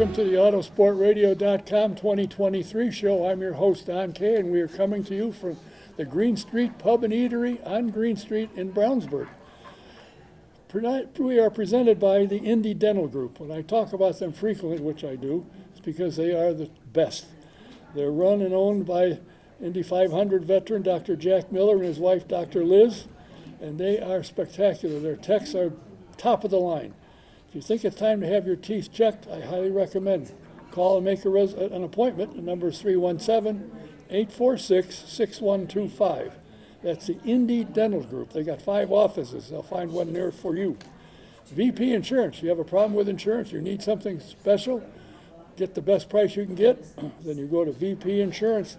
Welcome to the Autosportradio.com 2023 show. I'm your host, Don Kay, and we are coming to you from the Green Street Pub and Eatery on Green Street in Brownsburg. We are presented by the Indy Dental Group. When I talk about them frequently, which I do, it's because they are the best. They're run and owned by Indy 500 veteran Dr. Jack Miller and his wife, Dr. Liz, and they are spectacular. Their techs are top of the line. If you think it's time to have your teeth checked, I highly recommend. Call and make an appointment. The number is 317-846-6125. That's the Indy Dental Group. They got 5 offices. They'll find one there for you. VP Insurance. You have a problem with insurance, you need something special, get the best price you can get, then you go to VP Insurance.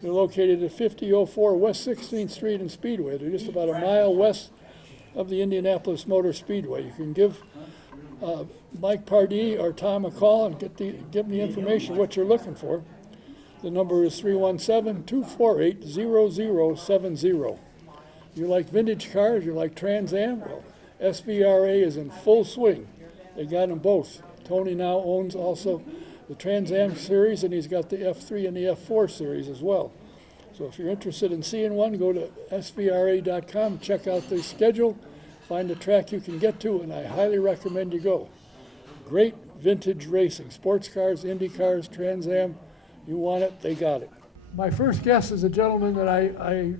They're located at 5004 West 16th Street in Speedway. They're just about a mile west of the Indianapolis Motor Speedway. You can give Mike Pardee or Tom a call and give them the information what you're looking for. The number is 317-248-0070. You like vintage cars, you like Trans Am? Well, SVRA is in full swing. They got them both. Tony now owns also the Trans Am series, and he's got the F3 and the F4 series as well. So if you're interested in seeing one, go to svra.com, check out the schedule, find the track you can get to, and I highly recommend you go. Great vintage racing, sports cars, Indy cars, Trans Am. You want it, they got it. My first guest is a gentleman that I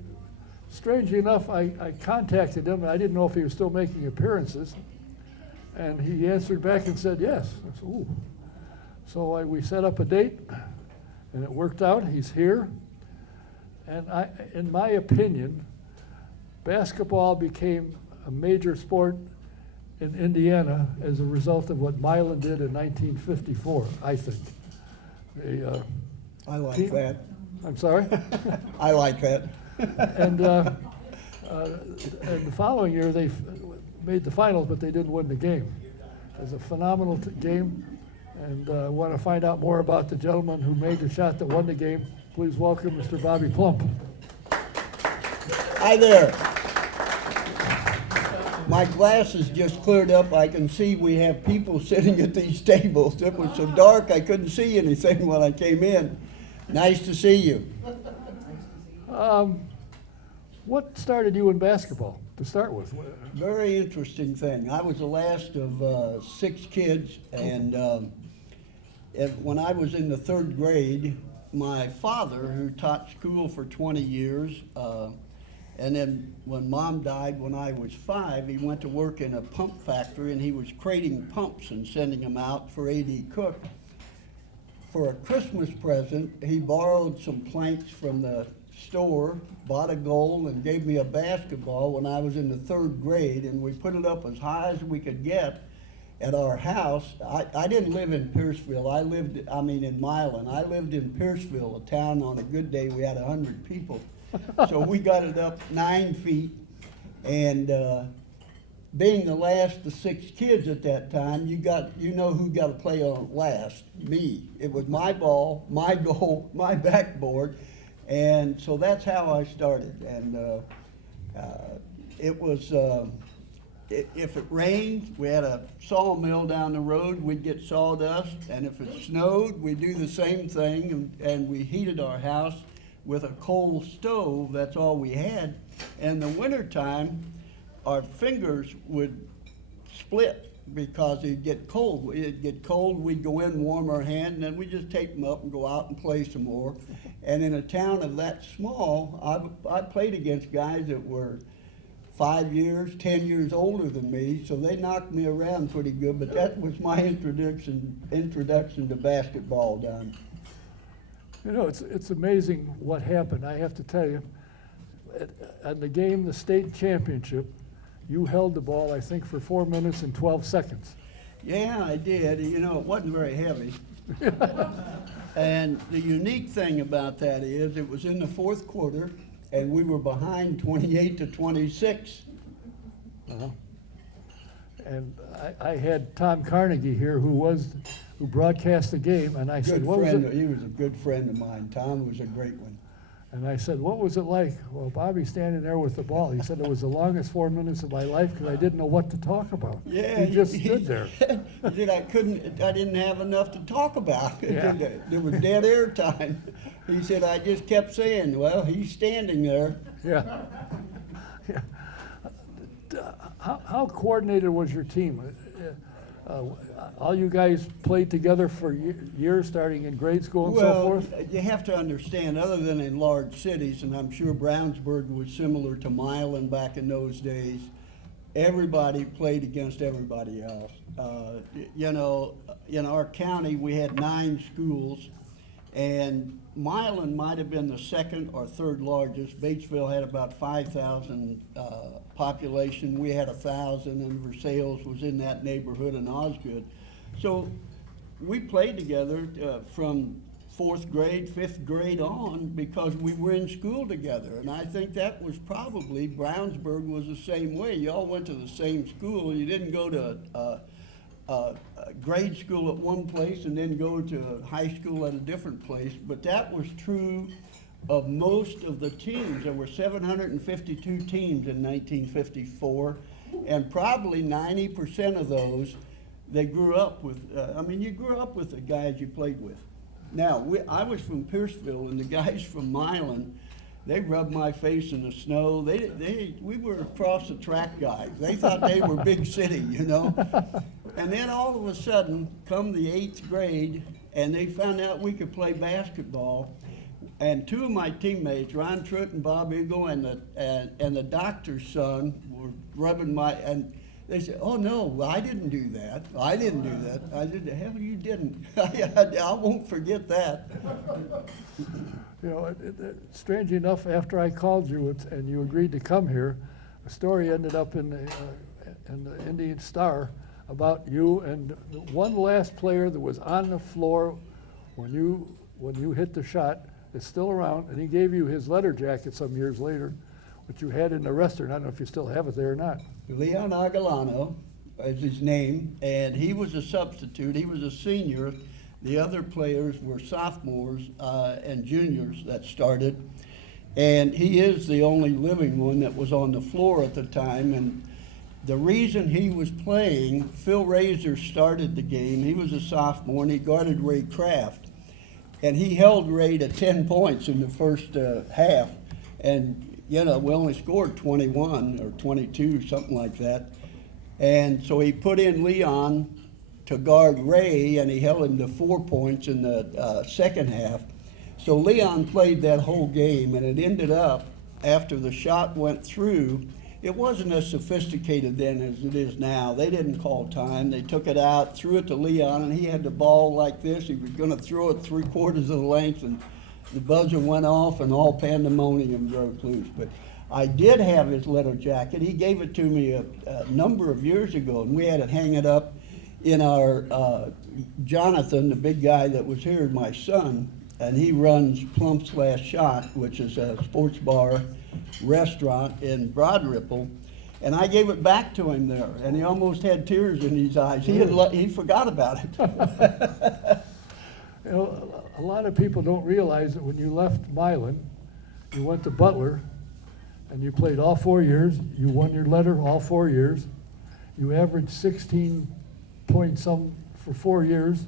strangely enough, I contacted him, and I didn't know if he was still making appearances. And he answered back and said, yes. I said, ooh. So we set up a date, and it worked out. He's here. And in my opinion, basketball became a major sport in Indiana as a result of what Milan did in 1954, I think. I like that. I'm sorry? I like that. And the following year, they made the finals, but they didn't win the game. It was a phenomenal game, and I want to find out more about the gentleman who made the shot that won the game. Please welcome Mr. Bobby Plump. Hi there. My glasses just cleared up. I can see we have people sitting at these tables. It was so dark I couldn't see anything when I came in. Nice to see you. What started you in basketball to start with? Very interesting thing. I was the last of 6 kids, and when I was in the 3rd grade, my father, who taught school for 20 years, and then when Mom died when I was 5, he went to work in a pump factory, and he was crating pumps and sending them out for A.D. Cook. For a Christmas present, he borrowed some planks from the store, bought a goal, and gave me a basketball when I was in the 3rd grade, and we put it up as high as we could get at our house. I didn't live in Pierceville. I mean in Milan. I lived in Pierceville, a town on a good day we had 100 people. So we got it up 9 feet, and being the last of 6 kids at that time, you know who got to play on it last? Me. It was my ball, my goal, my backboard, and so that's how I started. And it was. If it rained, we had a sawmill down the road, we'd get sawdust, and if it snowed, we'd do the same thing, and we heated our house with a coal stove. That's all we had. And in the wintertime, our fingers would split because it'd get cold. It'd get cold, we'd go in, warm our hand, and then we'd just tape them up and go out and play some more. And in a town of that small, I played against guys that were 5 years, 10 years older than me, so they knocked me around pretty good, but that was my introduction to basketball, Don. You know, it's amazing what happened. I have to tell you, at the game, the state championship, you held the ball, I think, for 4 minutes and 12 seconds. Yeah, I did. You know, it wasn't very heavy. And the unique thing about that is it was in the 4th quarter, and we were behind 28-26. Uh-huh. And I had Tom Carnegie here, who broadcast the game, and I said, "What was it?" He was a good friend of mine. Tom was a great one. And I said, what was it like? Well, Bobby standing there with the ball. He said it was the longest 4 minutes of my life because I didn't know what to talk about. Yeah, He just stood there. He said I didn't have enough to talk about. Yeah. There was dead air time. He said, I just kept saying, well, he's standing there. Yeah. Yeah. How coordinated was your team? All you guys played together for years, starting in grade school and so forth? Well, you have to understand, other than in large cities, and I'm sure Brownsburg was similar to Milan back in those days, everybody played against everybody else. You know, in our county, we had 9 schools, and Milan might have been the second or third largest. Batesville had about 5,000 population. We had 1,000, and Versailles was in that neighborhood, and Osgood. So we played together from 4th grade, 5th grade on because we were in school together. And I think that was probably, Brownsburg was the same way. You all went to the same school. You didn't go to grade school at one place and then go to high school at a different place. But that was true of most of the teams. There were 752 teams in 1954, and probably 90% of those, they grew up with, you grew up with the guys you played with. Now, I was from Pierceville, and the guys from Milan, they rubbed my face in the snow. We were across the track guys. They thought they were big city, you know? And then all of a sudden, come the 8th grade, and they found out we could play basketball. And 2 of my teammates, Ron Truitt and Bob Eagle, and the doctor's son, were rubbing and they said, "Oh no, I didn't do that. I didn't do that." I said, "The hell you didn't." I won't forget that. You know, strange enough, after I called you and you agreed to come here, a story ended up in the Indian Star about you and one last player that was on the floor when you hit the shot is still around, and he gave you his letter jacket some years later, which you had in the restaurant. I don't know if you still have it there or not. Leon Aguilano is his name, and he was a substitute. He was a senior. The other players were sophomores and juniors that started, and he is the only living one that was on the floor at the time. And the reason he was playing, Phil Razor started the game. He was a sophomore, and he guarded Ray Kraft. And he held Ray to 10 points in the first half. And, you know, we only scored 21 or 22, something like that. And so he put in Leon to guard Ray, and he held him to 4 points in the second half. So Leon played that whole game, and it ended up, after the shot went through, it wasn't as sophisticated then as it is now. They didn't call time. They took it out, threw it to Leon, and he had the ball like this. He was going to throw it 3/4 of the length, and the buzzer went off, and all pandemonium broke loose. But I did have his letter jacket. He gave it to me a number of years ago, and we had it hanging up in our, Jonathan, the big guy that was here, my son, and he runs Plump's Last Shot, which is a sports bar restaurant in Broad Ripple, and I gave it back to him there, and he almost had tears in his eyes. He forgot about it. You know, a lot of people don't realize that when you left Milan, you went to Butler, and you played all 4 years. You won your letter all 4 years. You averaged 16 point some for 4 years.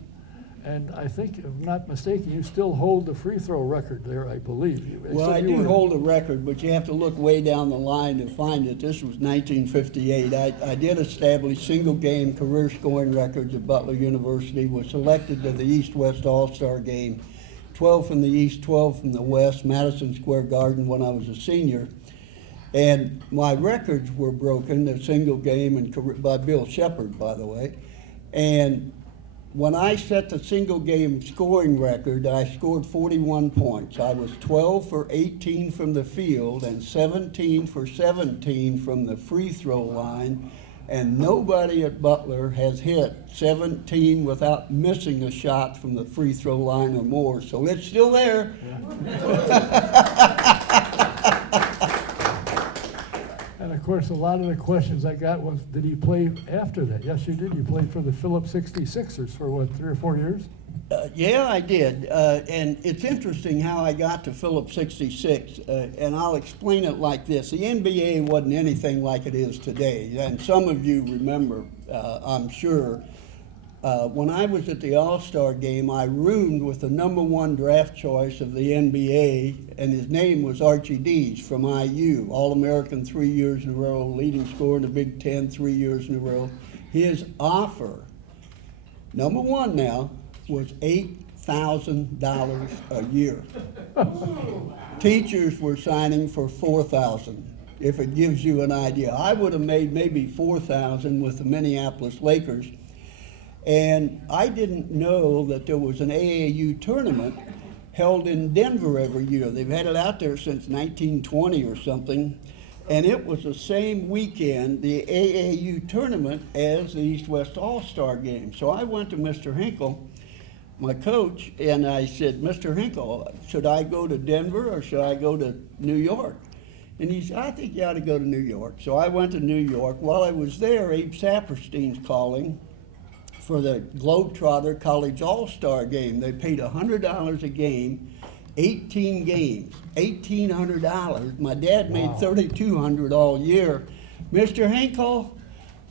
And I think, if I'm not mistaken, you still hold the free throw record there, I believe. Well, I do hold a record, but you have to look way down the line to find it. This was 1958. I did establish single-game career scoring records at Butler University, was selected to the East-West All-Star Game, 12 from the East, 12 from the West, Madison Square Garden when I was a senior. And my records were broken, the single game and career, by Bill Shepard, by the way. And when I set the single game scoring record, I scored 41 points. I was 12 for 18 from the field and 17 for 17 from the free throw line. And nobody at Butler has hit 17 without missing a shot from the free throw line or more. So it's still there. Yeah. And of course, a lot of the questions I got was, did he play after that? Yes, you did. You played for the Phillips 66ers for what, 3 or 4 years? Yeah, I did. And it's interesting how I got to Phillips 66. And I'll explain it like this. The NBA wasn't anything like it is today. And some of you remember, I'm sure, when I was at the All-Star game, I roomed with the #1 draft choice of the NBA, and his name was Archie Dees from IU, All-American 3 years in a row, leading scorer in the Big Ten 3 years in a row. His offer, #1 now, was $8,000 a year. Teachers were signing for $4,000, if it gives you an idea. I would have made maybe $4,000 with the Minneapolis Lakers. And I didn't know that there was an AAU tournament held in Denver every year. They've had it out there since 1920 or something. And it was the same weekend, the AAU tournament, as the East-West All-Star game. So I went to Mr. Hinkle, my coach, and I said, Mr. Hinkle, should I go to Denver or should I go to New York? And he said, I think you ought to go to New York. So I went to New York. While I was there, Abe Saperstein's calling for the Globetrotter College All-Star game. They paid $100 a game, 18 games, $1,800. My dad made $3,200 all year. Mr. Hinkle,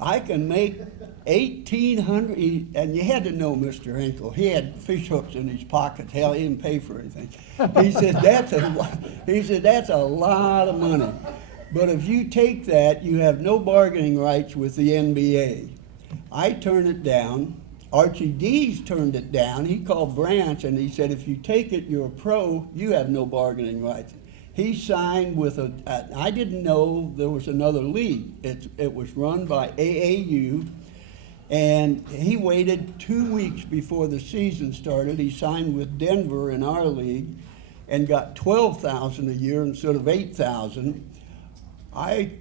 I can make $1,800, and you had to know Mr. Hinkle. He had fish hooks in his pockets. Hell, he didn't pay for anything. He said, that's a lot of money. But if you take that, you have no bargaining rights with the NBA. I turned it down. Archie Dees turned it down. He called Branch and he said, if you take it, you're a pro, you have no bargaining rights. He signed with I didn't know there was another league. It was run by AAU, and he waited 2 weeks before the season started. He signed with Denver in our league and got $12,000 a year instead of $8,000.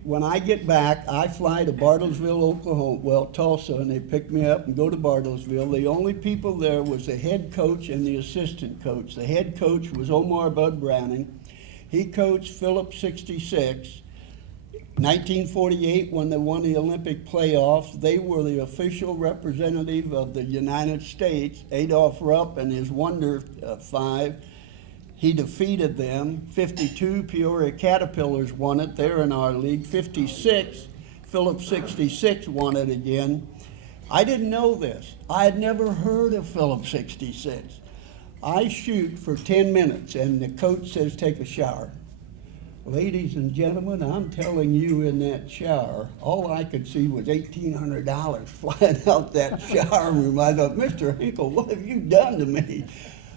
When I get back, I fly to Bartlesville, Oklahoma, well, Tulsa, and they pick me up and go to Bartlesville. The only people there was the head coach and the assistant coach. The head coach was Omar Bud Browning. He coached Phillips 66. 1948, when they won the Olympic playoffs, they were the official representative of the United States. Adolph Rupp and his Wonder Five. He defeated them. 52, Peoria Caterpillars won it. They're in our league. 56, Phillips 66 won it again. I didn't know this. I had never heard of Phillips 66. I shoot for 10 minutes, and the coach says, take a shower. Ladies and gentlemen, I'm telling you, in that shower, all I could see was $1,800 flying out that shower room. I thought, Mr. Hinkle, what have you done to me?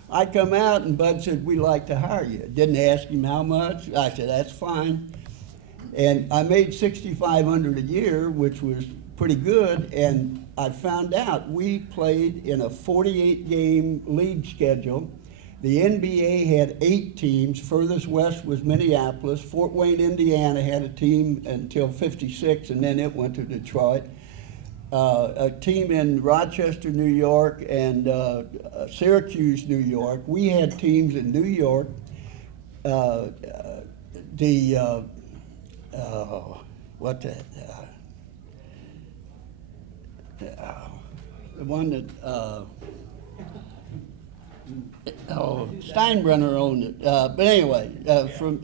I come out, and Bud said, we'd like to hire you. Didn't ask him how much. I said, that's fine. And I made $6,500 a year, which was pretty good, and I found out we played in a 48-game league schedule. The NBA had 8 teams. Furthest west was Minneapolis. Fort Wayne, Indiana had a team until '56, and then it went to Detroit. A team in Rochester, New York, and Syracuse, New York. We had teams in New York. The one that Steinbrenner owned it. But anyway, from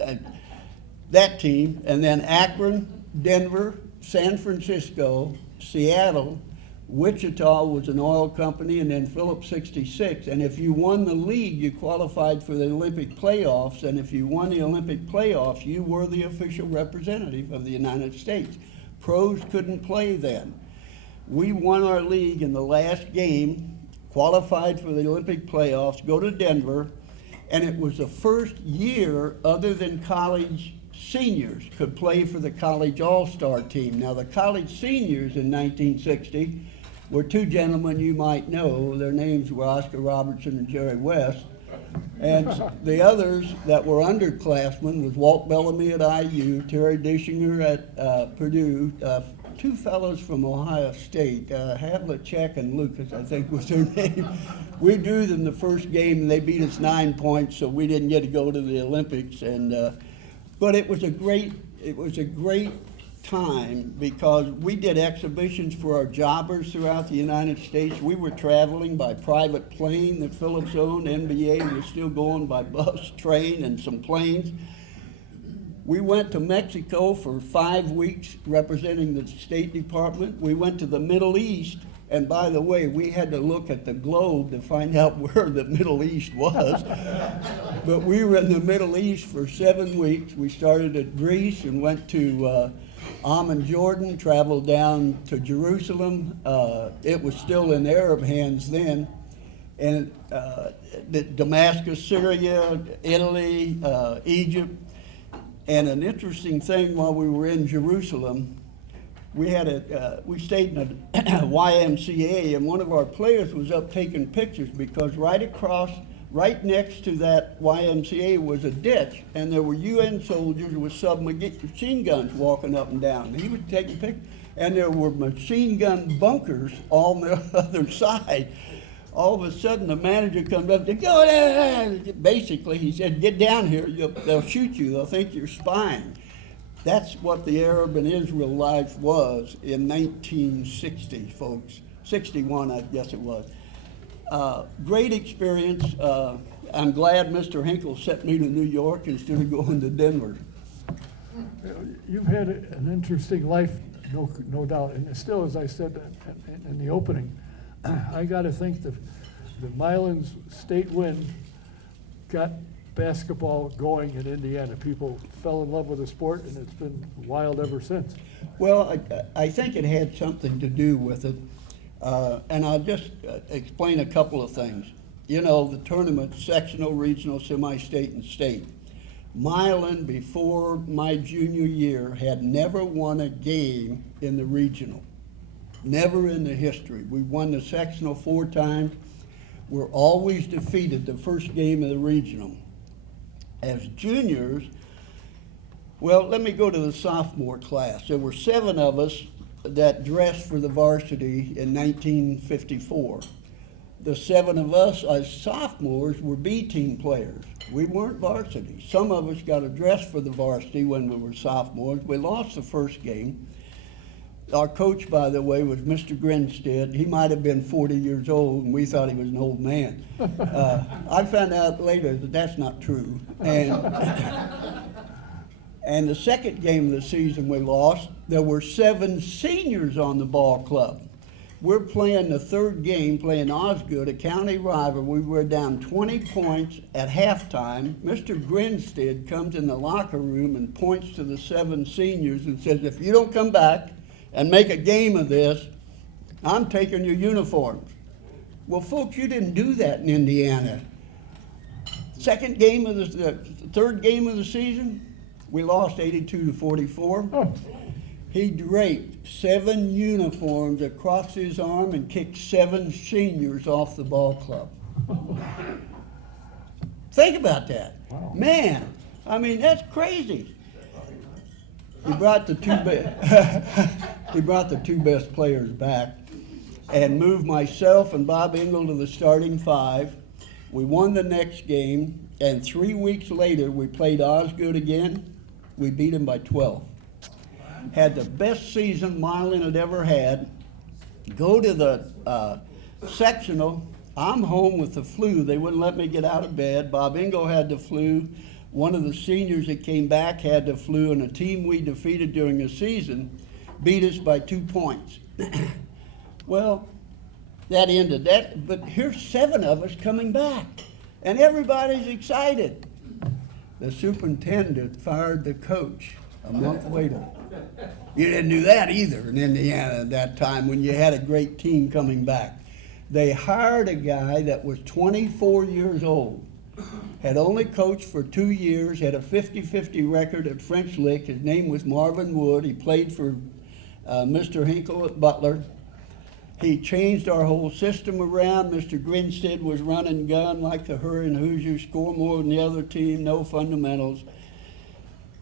that team, and then Akron, Denver, San Francisco, Seattle, Wichita was an oil company, and then Phillips 66. And if you won the league, you qualified for the Olympic playoffs. And if you won the Olympic playoffs, you were the official representative of the United States. Pros couldn't play then. We won our league in the last game, qualified for the Olympic playoffs, go to Denver, and it was the first year other than college seniors could play for the college all-star team. Now, the college seniors in 1960 were 2 gentlemen you might know. Their names were Oscar Robertson and Jerry West. And the others that were underclassmen was Walt Bellamy at IU, Terry Dischinger at Purdue, 2 fellows from Ohio State, Havlicek and Lucas, I think was their name. We drew them the first game, and they beat us 9 points, so we didn't get to go to the Olympics. And but it was a great time because we did exhibitions for our jobbers throughout the United States. We were traveling by private plane that Phillips owned. NBA was still going by bus, train, and some planes. We went to Mexico for 5 weeks representing the State Department. We went to the Middle East, and by the way, we had to look at the globe to find out where the Middle East was. But we were in the Middle East for 7 weeks. We started at Greece and went to Amman, Jordan, traveled down to Jerusalem. It was still in Arab hands then. And Damascus, Syria, Italy, Egypt. And an interesting thing while we were in Jerusalem, we stayed in a YMCA, and one of our players was up taking pictures because right next to that YMCA was a ditch, and there were UN soldiers with submachine guns walking up and down. And he was taking pictures, and there were machine gun bunkers on the other side. All of a sudden, the manager comes up to go down. Basically, he said, "Get down here. They'll shoot you. They'll think you're spying." That's what the Arab and Israel life was in 1960, folks. 61, I guess it was. Great experience. I'm glad Mr. Hinkle sent me to New York instead of going to Denver. You've had an interesting life, no doubt, and still, as I said in the opening, I got to think the Milan's state win got basketball going in Indiana. People fell in love with the sport, and it's been wild ever since. Well, I think it had something to do with it, and I'll just explain a couple of things. You know, the tournament, sectional, regional, semi-state, and state. Milan, before my junior year, had never won a game in the regional. Never in the history. We won the sectional 4 times. We're always defeated the first game of the regional. As juniors, well, let me go to the sophomore class. There were 7 of us that dressed for the varsity in 1954. The 7 of us as sophomores were B team players. We weren't varsity. Some of us got a dress for the varsity when we were sophomores. We lost the first game. Our coach, by the way, was Mr. Grinstead. He might have been 40 years old, and we thought he was an old man. I found out later that that's not true. And the second game of the season we lost, there were 7 seniors on the ball club. We're playing the third game, playing Osgood, a county rival. We were down 20 points at halftime. Mr. Grinstead comes in the locker room and points to the 7 seniors and says, "If you don't come back and make a game of this, I'm taking your uniforms." Well, folks, you didn't do that in Indiana. Third game of the season, we lost 82-44. Oh. He draped 7 uniforms across his arm and kicked 7 seniors off the ball club. Think about that. Wow. Man, I mean, that's crazy. He brought the 2 best players back and moved myself and Bob Engel to the starting 5. We won the next game, and 3 weeks later we played Osgood again. We beat him by 12. Had the best season Milan had ever had. Go to the sectional. I'm home with the flu. They wouldn't let me get out of bed. Bob Engel had the flu. One of the seniors that came back had the flu, and a team we defeated during the season beat us by 2 points. Well, that ended that, but here's 7 of us coming back, and everybody's excited. The superintendent fired the coach a month later. You didn't do that either in Indiana at that time when you had a great team coming back. They hired a guy that was 24 years old, had only coached for 2 years, had a 50-50 record at French Lick. His name was Marvin Wood. He played for Mr. Hinkle at Butler. He changed our whole system around. Mr. Grinstead was running gun like the Hurry Hoosiers, score more than the other team, no fundamentals.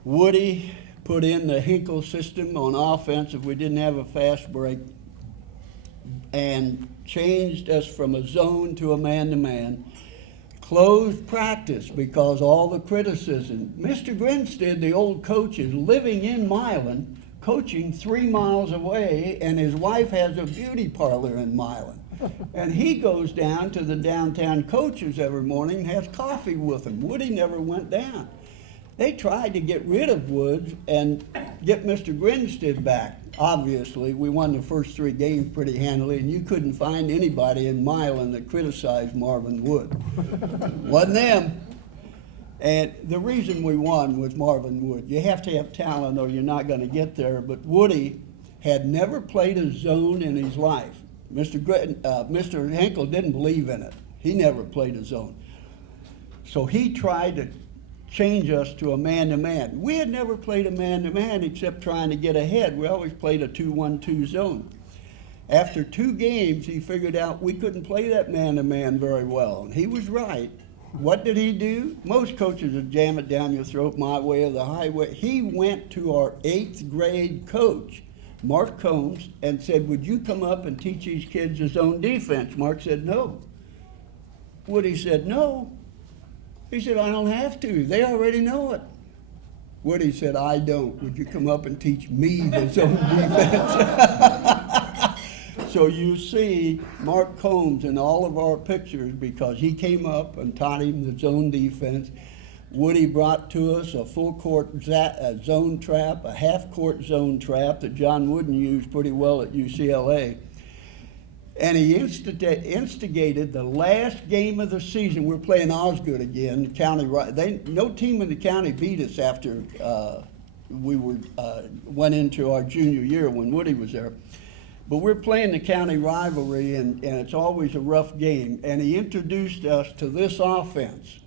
Woody put in the Hinkle system on offense if we didn't have a fast break, and changed us from a zone to a man-to-man. Closed practice because all the criticism. Mr. Grinstead, the old coach, is living in Milan, coaching 3 miles away, and his wife has a beauty parlor in Milan. And he goes down to the downtown coaches every morning and has coffee with them. Woody never went down. They tried to get rid of Woods and get Mr. Grinstead back. Obviously, we won the first 3 games pretty handily, and you couldn't find anybody in Milan that criticized Marvin Wood. Wasn't them. And the reason we won was Marvin Wood. You have to have talent or you're not going to get there. But Woody had never played a zone in his life. Mr. Henkel didn't believe in it. He never played a zone. So he tried to change us to a man-to-man. We had never played a man-to-man except trying to get ahead. We always played a 2-1-2 zone. After 2 games, he figured out we couldn't play that man-to-man very well. And he was right. What did he do? Most coaches would jam it down your throat my way or the highway. He went to our 8th grade coach, Mark Combs, and said, would you come up and teach these kids the zone defense? Mark said, no. Woody said, no. He said, I don't have to. They already know it. Woody said, I don't. Would you come up and teach me the zone defense? So you see Mark Combs in all of our pictures because he came up and taught him the zone defense. Woody brought to us a full court zone trap, a half court zone trap that John Wooden used pretty well at UCLA. And he instigated the last game of the season. We're playing Osgood again, county. No team in the county beat us after we went into our junior year when Woody was there. But we're playing the county rivalry, and it's always a rough game. And he introduced us to this offense.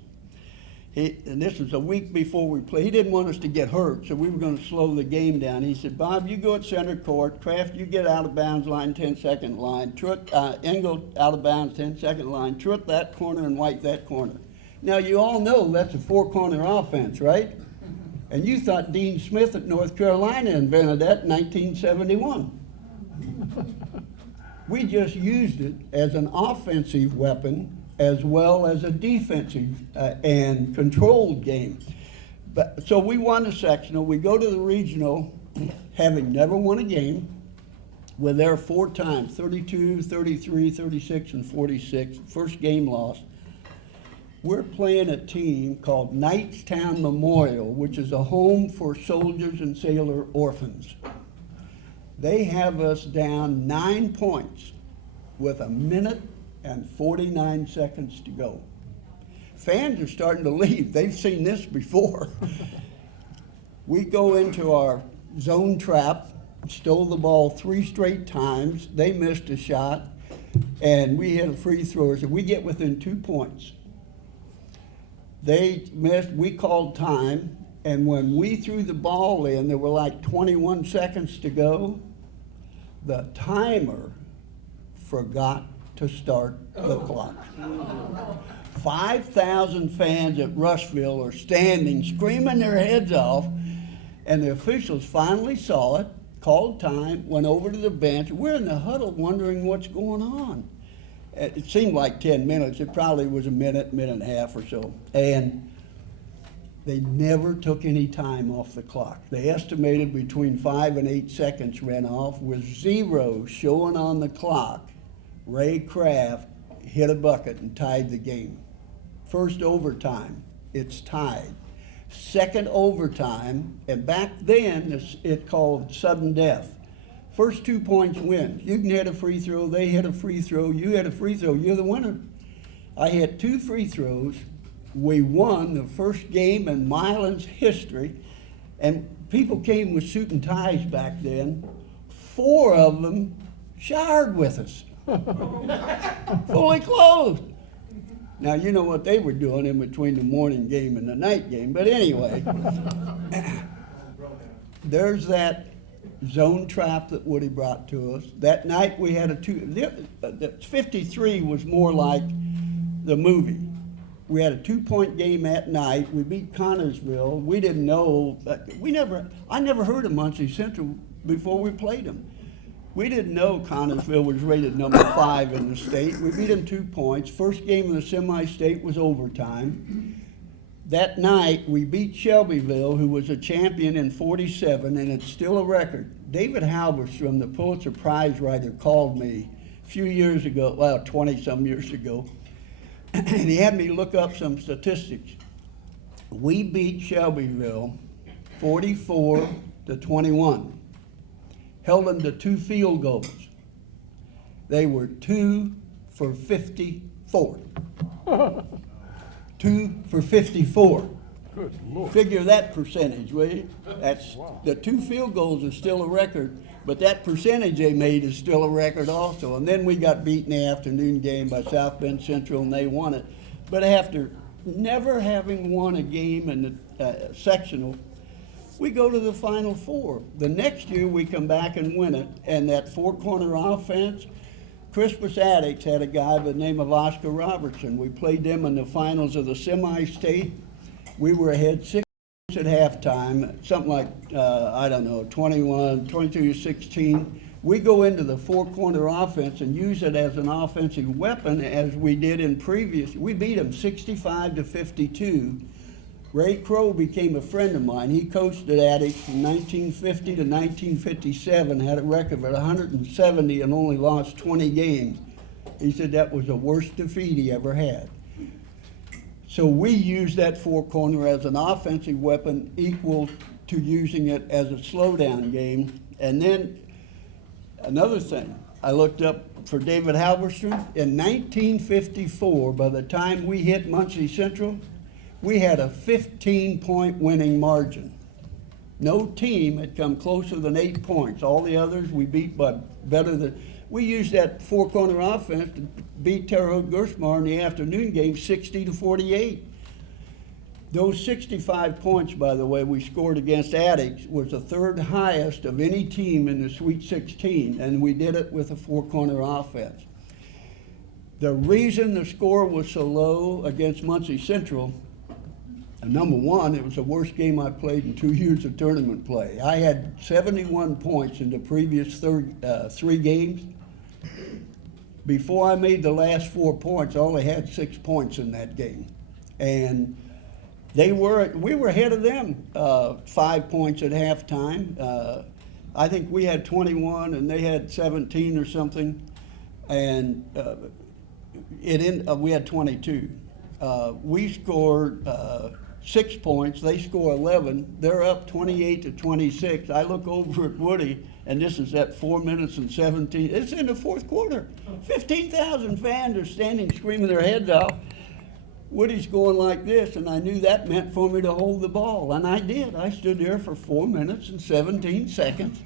And this was a week before we played. He didn't want us to get hurt, so we were going to slow the game down. He said, Bob, you go at center court. Kraft, you get out of bounds line, 10-second line. Engel, out of bounds, 10-second line. Truett that corner and White that corner. Now, you all know that's a 4-corner offense, right? And you thought Dean Smith at North Carolina invented that in 1971. We just used it as an offensive weapon as well as a defensive and controlled game. So we won the sectional. We go to the regional, having never won a game. We're there 4 times, 32, 33, 36, and 46. First game lost. We're playing a team called Knightstown Memorial, which is a home for soldiers and sailor orphans. They have us down 9 points with 1 minute and 49 seconds to go. Fans are starting to leave. They've seen this before. We go into our zone trap, stole the ball 3 straight times. They missed a shot, and we hit a free throw. So we get within 2 points. They missed. We called time. And when we threw the ball in, there were like 21 seconds to go. The timer forgot to start the clock. 5,000 fans at Rushville are standing, screaming their heads off, and the officials finally saw it, called time, went over to the bench. We're in the huddle wondering what's going on. It seemed like 10 minutes. It probably was a minute and a half or so. And they never took any time off the clock. They estimated between 5 and 8 seconds ran off with 0 showing on the clock. Ray Kraft hit a bucket and tied the game. First overtime, it's tied. Second overtime, and back then it's called sudden death. First 2 points wins. You can hit a free throw, they hit a free throw, you hit a free throw, you're the winner. I hit 2 free throws. We won the first game in Milan's history, and people came with suit and ties back then. 4 of them showered with us, fully clothed. Now, you know what they were doing in between the morning game and the night game, but anyway, there's that zone trap that Woody brought to us. That night we had 53 was more like the movie. We had a 2-point game at night. We beat Connorsville. We didn't know. I never heard of Muncie Central before we played them. We didn't know Connorsville was rated number 5 in the state. We beat them 2 points. First game of the semi-state was overtime. that night, we beat Shelbyville, who was a champion in '47, and it's still a record. David Halberstrom, the Pulitzer Prize writer, called me a few years ago, well, 20-some years ago, and he had me look up some statistics. We beat Shelbyville 44-21, held them to 2 field goals. They were 2 for 54. 2 for 54. Good Lord. Figure that percentage, will you? That's, the 2 field goals is still a record, but that percentage they made is still a record also. And then we got beat in the afternoon game by South Bend Central, and they won it. But after never having won a game in the sectional, we go to the Final Four. The next year we come back and win it, and that four-corner offense, Crispus Attucks had a guy by the name of Oscar Robertson. We played them in the finals of the semi-state. We were ahead 6 at halftime, something like, 22-16. We go into the four-corner offense and use it as an offensive weapon as we did in previous. We beat them 65-52. Ray Crow became a friend of mine. He coached at Attucks from 1950 to 1957, had a record of 170 and only lost 20 games. He said that was the worst defeat he ever had. So we used that four-corner as an offensive weapon equal to using it as a slowdown game. And then another thing, I looked up for David Halberstrom. In 1954, by the time we hit Muncie Central, we had a 15-point winning margin. No team had come closer than 8 points. All the others we beat by better than. We used that four-corner offense to beat Terre Haute Gersmar in the afternoon game 60-48. Those 65 points, by the way, we scored against Attucks was the 3rd highest of any team in the Sweet 16, and we did it with a four-corner offense. The reason the score was so low against Muncie Central, number one, it was the worst game I played in 2 years of tournament play. I had 71 points in the previous 3 games. Before I made the last 4 points, I only had 6 points in that game. And we were ahead of them 5 points at halftime. I think we had 21 and they had 17 or something. And we had 22. We scored 6 points, they score 11, they're up 28-26. I look over at Woody, and this is at 4 minutes and 17, it's in the 4th quarter. 15,000 fans are standing screaming their heads off. Woody's going like this, and I knew that meant for me to hold the ball, and I did. I stood there for 4 minutes and 17 seconds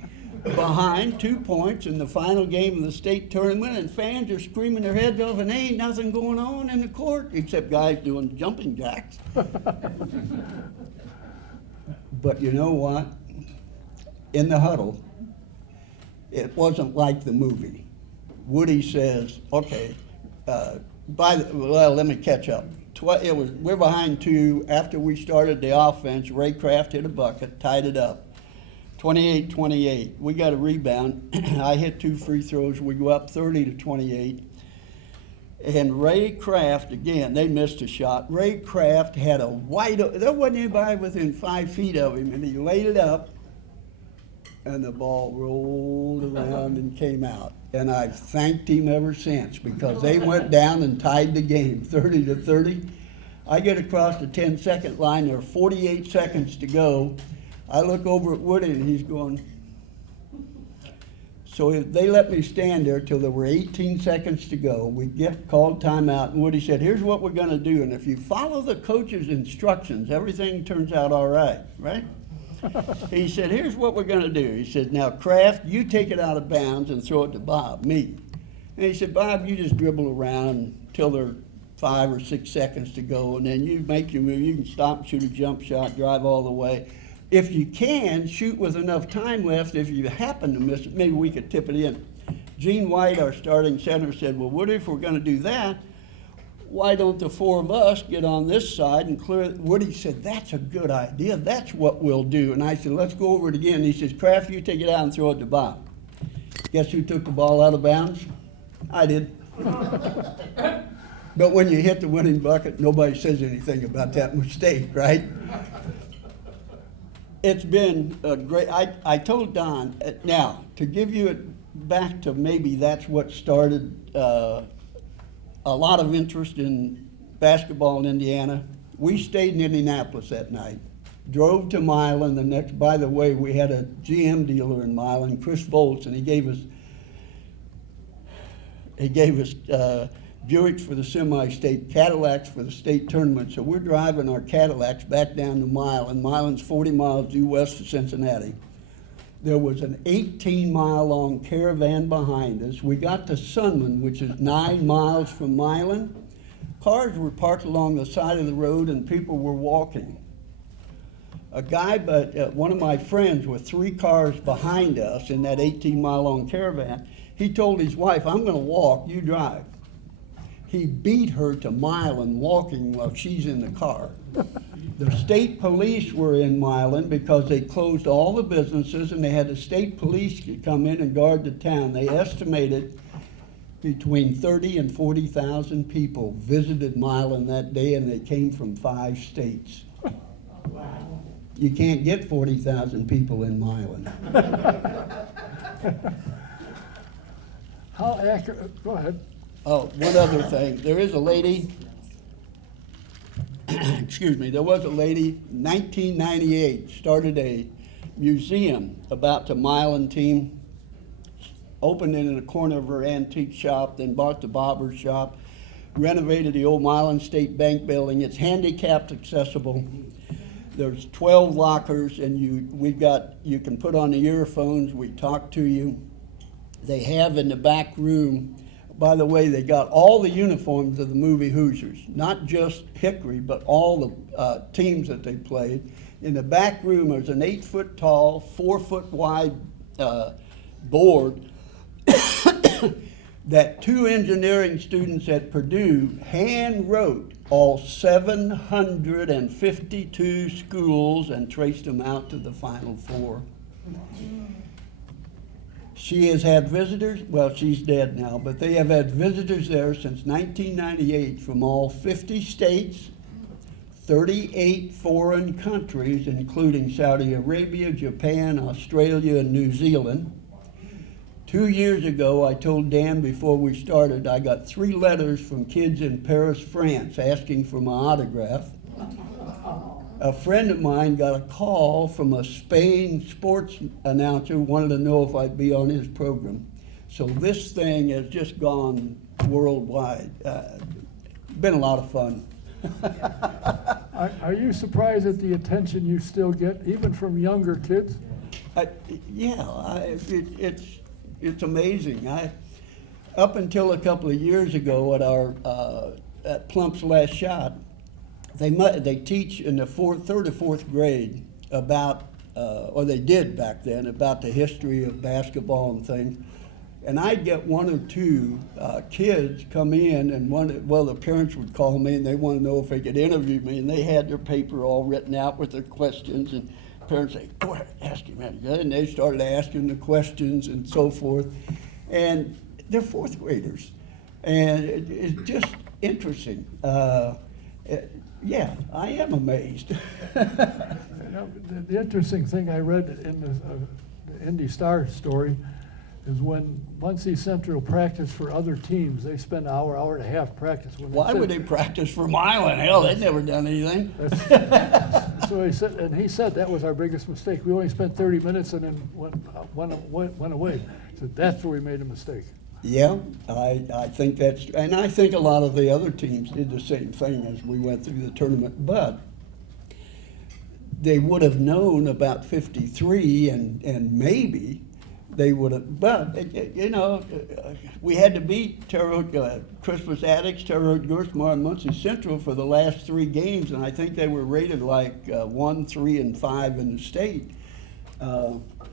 behind 2 points in the final game of the state tournament, and fans are screaming their heads off, and there ain't nothing going on in the court except guys doing jumping jacks. But you know what? In the huddle, it wasn't like the movie. Woody says, okay, let me catch up. We're behind 2. After we started the offense, Ray Kraft hit a bucket, tied it up. 28-28. We got a rebound. I hit 2 free throws. We go up 30-28. And Ray Kraft, again, they missed a shot. Ray Kraft had a there wasn't anybody within 5 feet of him, and he laid it up, and the ball rolled around and came out. And I've thanked him ever since because they went down and tied the game 30-30. I get across the 10-second line. There are 48 seconds to go. I look over at Woody, and he's going. So they let me stand there till there were 18 seconds to go. We called timeout, and Woody said, here's what we're going to do, and if you follow the coach's instructions, everything turns out all right, right? He said, here's what we're going to do. He said, now, Kraft, you take it out of bounds and throw it to Bob, me. And he said, Bob, you just dribble around till there are 5 or 6 seconds to go, and then you make your move. You can stop, shoot a jump shot, drive all the way. If you can, shoot with enough time left. If you happen to miss it, maybe we could tip it in. Gene White, our starting center, said, well, Woody, if we're going to do that, why don't the 4 of us get on this side and clear it? Woody said, that's a good idea. That's what we'll do. And I said, let's go over it again. He says, Kraft, you take it out and throw it to Bob. Guess who took the ball out of bounds? I did. But when you hit the winning bucket, nobody says anything about that mistake, right? It's been a great, I told Don, now, to give you it back to maybe that's what started a lot of interest in basketball in Indiana. We stayed in Indianapolis that night, drove to Milan the next, by the way, we had a GM dealer in Milan, Chris Volz, and he gave us Buicks for the semi-state, Cadillacs for the state tournament. So we're driving our Cadillacs back down to Milan. Milan's 40 miles due west of Cincinnati. There was an 18-mile-long caravan behind us. We got to Sunman, which is 9 miles from Milan. Cars were parked along the side of the road and people were walking. A guy, one of my friends with 3 cars behind us in that 18-mile-long caravan, he told his wife, "I'm going to walk, you drive." He beat her to Milan walking while she's in the car. The state police were in Milan because they closed all the businesses and they had the state police come in and guard the town. They estimated between 30 and 40,000 people visited Milan that day, and they came from 5 states. You can't get 40,000 people in Milan. How accurate, go ahead. Oh, one other thing. There is a lady, excuse me, there was a lady, 1998, started a museum about the Milan team, opened it in the corner of her antique shop, then bought the Bobber's shop, renovated the old Milan State Bank building. It's handicapped accessible. There's 12 lockers, and you can put on the earphones. We talk to you. They have in the back room, by the way, they got all the uniforms of the movie Hoosiers, not just Hickory, but all the teams that they played. In the back room, there's an 8-foot tall, 4-foot wide board that 2 engineering students at Purdue hand wrote all 752 schools and traced them out to the Final Four. She has had visitors, well, she's dead now, but they have had visitors there since 1998 from all 50 states, 38 foreign countries, including Saudi Arabia, Japan, Australia, and New Zealand. 2 years ago, I told Dan before we started, I got 3 letters from kids in Paris, France, asking for my autograph. A friend of mine got a call from a Spain sports announcer who wanted to know if I'd be on his program. So this thing has just gone worldwide. Been a lot of fun. Are you surprised at the attention you still get, even from younger kids? It's amazing. Up until a couple of years ago at Plump's Last Shot, they teach in the 3rd or 4th grade about, or they did back then, about the history of basketball and things. And I'd get 1 or 2 kids come in, and the parents would call me and they want to know if they could interview me, and they had their paper all written out with their questions, and parents say, "Go ahead, ask him." And they started asking the questions and so forth. And they're 4th graders. And it's just interesting. Yeah, I am amazed. The interesting thing I read in the Indy Star story is when Muncie Central practiced for other teams, they spend an hour and a half practice. Why would they practice for Milan? Hell, they'd never done anything. So he said that was our biggest mistake. We only spent 30 minutes and then went away. So that's where we made a mistake. Yeah, I think that's, and I think a lot of the other teams did the same thing as we went through the tournament, but they would have known about 53 and maybe they would have, but we had to beat Terre Haute, Christmas Addicts, Terre Haute, Gersmar, and Muncie Central for the last 3 games, and I think they were rated like 1, 3, and 5 in the state.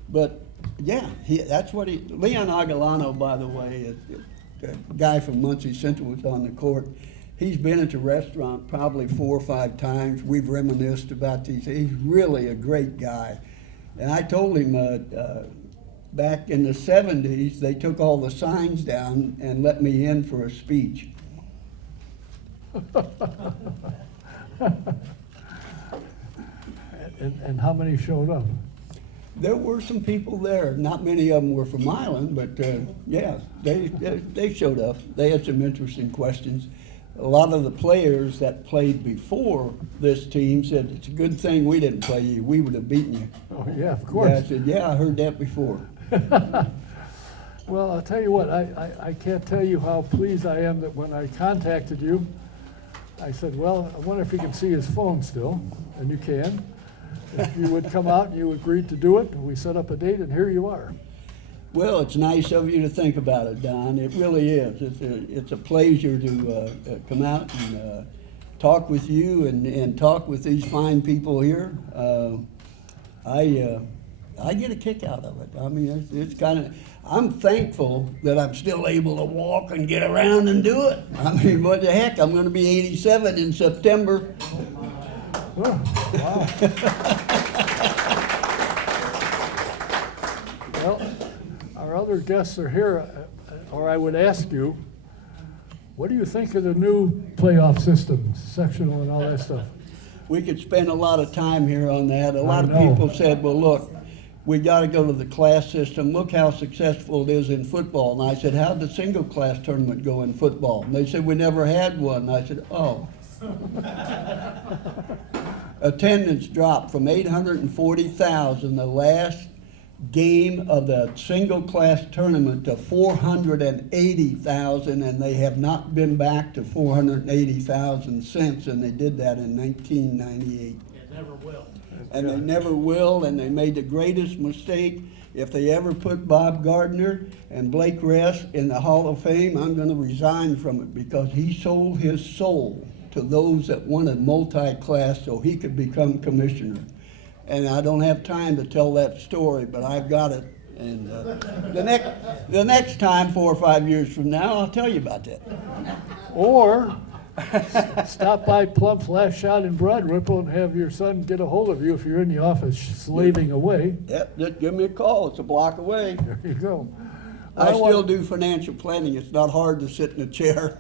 But yeah, that's what Leon Aguilano, by the way, the guy from Muncie Central was on the court. He's been at the restaurant probably 4 or 5 times. We've reminisced about these. He's really a great guy. And I told him back in the 70s, they took all the signs down and let me in for a speech. And how many showed up? There were some people there. Not many of them were from Milan, but yeah, they showed up. They had some interesting questions. A lot of the players that played before this team said, it's a good thing we didn't play you. We would have beaten you. Oh, yeah, of course. Yeah, I said, yeah, I heard that before. Well, I'll tell you what, I can't tell you how pleased I am that when I contacted you, I said, well, I wonder if you can see his phone still, and you can. If you would come out and you agreed to do it, and we set up a date, and here you are. Well, it's nice of you to think about it, Don. It really is. It's a pleasure to come out and talk with you and talk with these fine people here. I get a kick out of it. I mean, it's kind of, I'm thankful that I'm still able to walk and get around and do it. I mean, what the heck, I'm going to be 87 in September. Oh, wow. Well, our other guests are here, or I would ask you, what do you think of the new playoff system, sectional and all that stuff? We could spend a lot of time here on that. A lot of know. people said, well, look, we got to go to the class system. Look how successful it is in football. And I said, how'd the single class tournament go in football? And they said, we never had one. And I said, oh. Attendance dropped from 840,000 the last game of the single class tournament to 480,000, and they have not been back to 480,000 since, and they did that in 1998. It never will. And they never will, and they made the greatest mistake. If they ever put Bob Gardner and Blake Rest in the Hall of Fame, I'm going to resign from it, because he sold his soul to those that wanted multi-class so he could become commissioner. And I don't have time to tell that story, but I've got it. And the next time, 4 or 5 years from now, I'll tell you about that. Or stop by Plump's Last Shot in Broad Ripple and have your son get a hold of you if you're in the office slaving away. Yep, just give me a call. It's a block away. There you go. I still do financial planning. It's not hard to sit in a chair.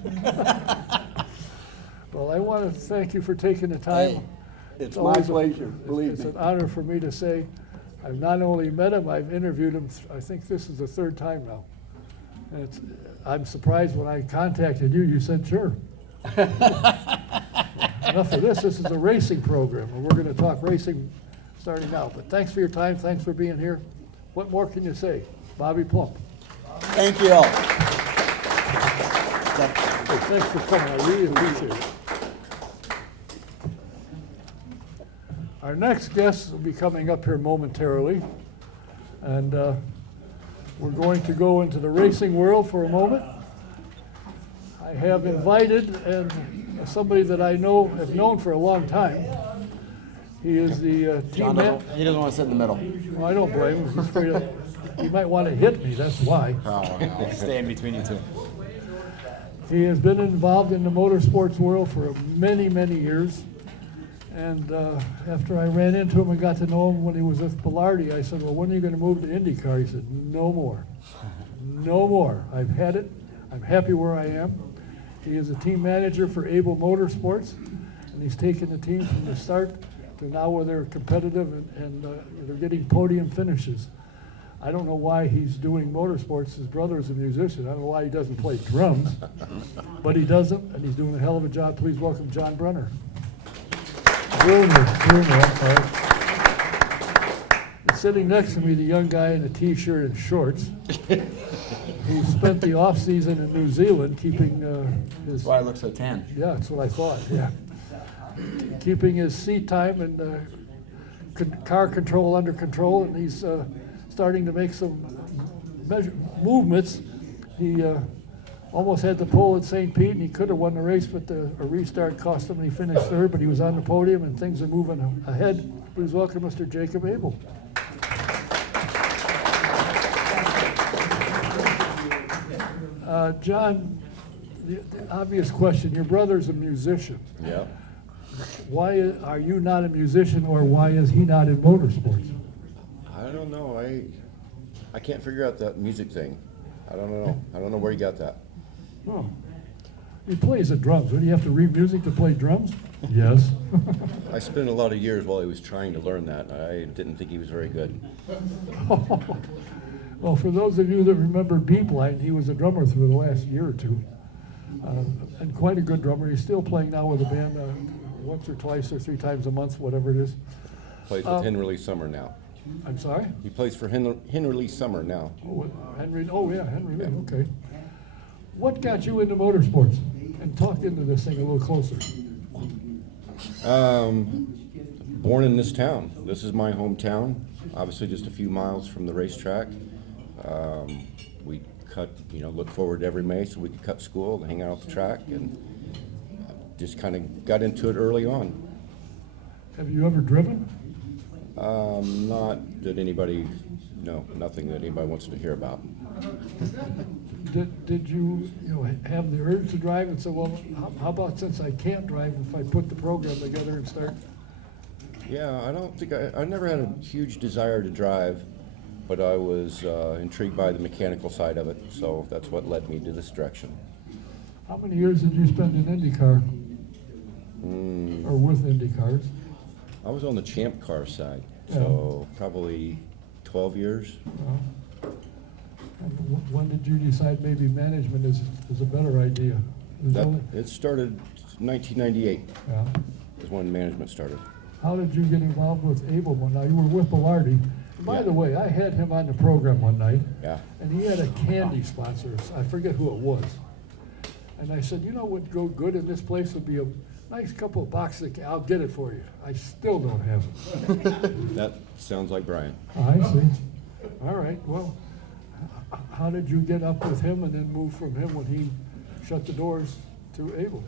Well, I want to thank you for taking the time. Hey, it's my always pleasure, believe It's me. an honor for me to say, I've not only met him, I've interviewed him, I think this is the 3rd time now. And I'm surprised when I contacted you, you said, sure. Enough of this is a racing program, and we're going to talk racing starting now. But thanks for your time, thanks for being here. What more can you say? Bobby Plump. Thank you all. Hey, thanks for coming, I really appreciate it. Our next guest will be coming up here momentarily, and we're going to go into the racing world for a moment. I have invited somebody that I have known for a long time. He is the team man. He doesn't want to sit in the middle. Well, I don't blame him. He's afraid he might want to hit me, that's why. Oh, no. Stay in between you two. He has been involved in the motorsports world for many, many years. And after I ran into him and got to know him when he was with Bilardi, I said, well, when are you going to move to IndyCar? He said, no more. No more. I've had it. I'm happy where I am. He is a team manager for Abel Motorsports, and he's taken the team from the start to now where they're competitive and they're getting podium finishes. I don't know why he's doing motorsports. His brother is a musician. I don't know why he doesn't play drums, but he doesn't, and he's doing a hell of a job. Please welcome John Brunner. Brunner, I'm sorry. And sitting next to me, the young guy in a t-shirt and shorts, who spent the off season in New Zealand keeping his. That's why I look so tan. Yeah, that's what I thought. Yeah, keeping his seat time and car control under control, and he's starting to make some movements. He almost had the pole at St. Pete, and he could have won the race, but a restart cost him, and he finished 3rd, but he was on the podium, and things are moving ahead. Please welcome Mr. Jacob Abel. John, the obvious question, your brother's a musician. Yeah. Why are you not a musician, or why is he not in motorsports? I don't know. I can't figure out that music thing. I don't know. I don't know where you got that. Oh. He plays the drums. Would he have to read music to play drums? Yes. I spent a lot of years while he was trying to learn that. I didn't think he was very good. Well, for those of you that remember Beepline, he was a drummer through the last year or two. And quite a good drummer. He's still playing now with a band once or twice or 3 times a month, whatever it is. Plays with Henry Summer now. I'm sorry? He plays for Henry Summer now. Oh, Henry, oh yeah, Henry Lee, okay. What got you into motorsports? And talk into this thing a little closer. Born in this town. This is my hometown. Obviously, just a few miles from the racetrack. We look forward to every May so we could cut school and hang out at the track, and just kind of got into it early on. Have you ever driven? Not that anybody, no, nothing that anybody wants to hear about. Did you have the urge to drive and say, well, how about since I can't drive, if I put the program together and start? Yeah, I don't think I never had a huge desire to drive, but I was intrigued by the mechanical side of it, so that's what led me to this direction. How many years did you spend in IndyCar? Or with IndyCars? I was on the Champ Car side, so probably 12 years. And when did you decide maybe management is a better idea? It started 1998 Yeah. is when management started. How did you get involved with Abel? Now, you were with Bilardi. By the way, I had him on the program one night, and he had a candy sponsor. I forget who it was. And I said, you know what would go good in this place would be a nice couple of boxes. I'll get it for you. I still don't have it. That sounds like Brian. I see. All right, well, how did you get up with him and then move from him when he shut the doors to Abel?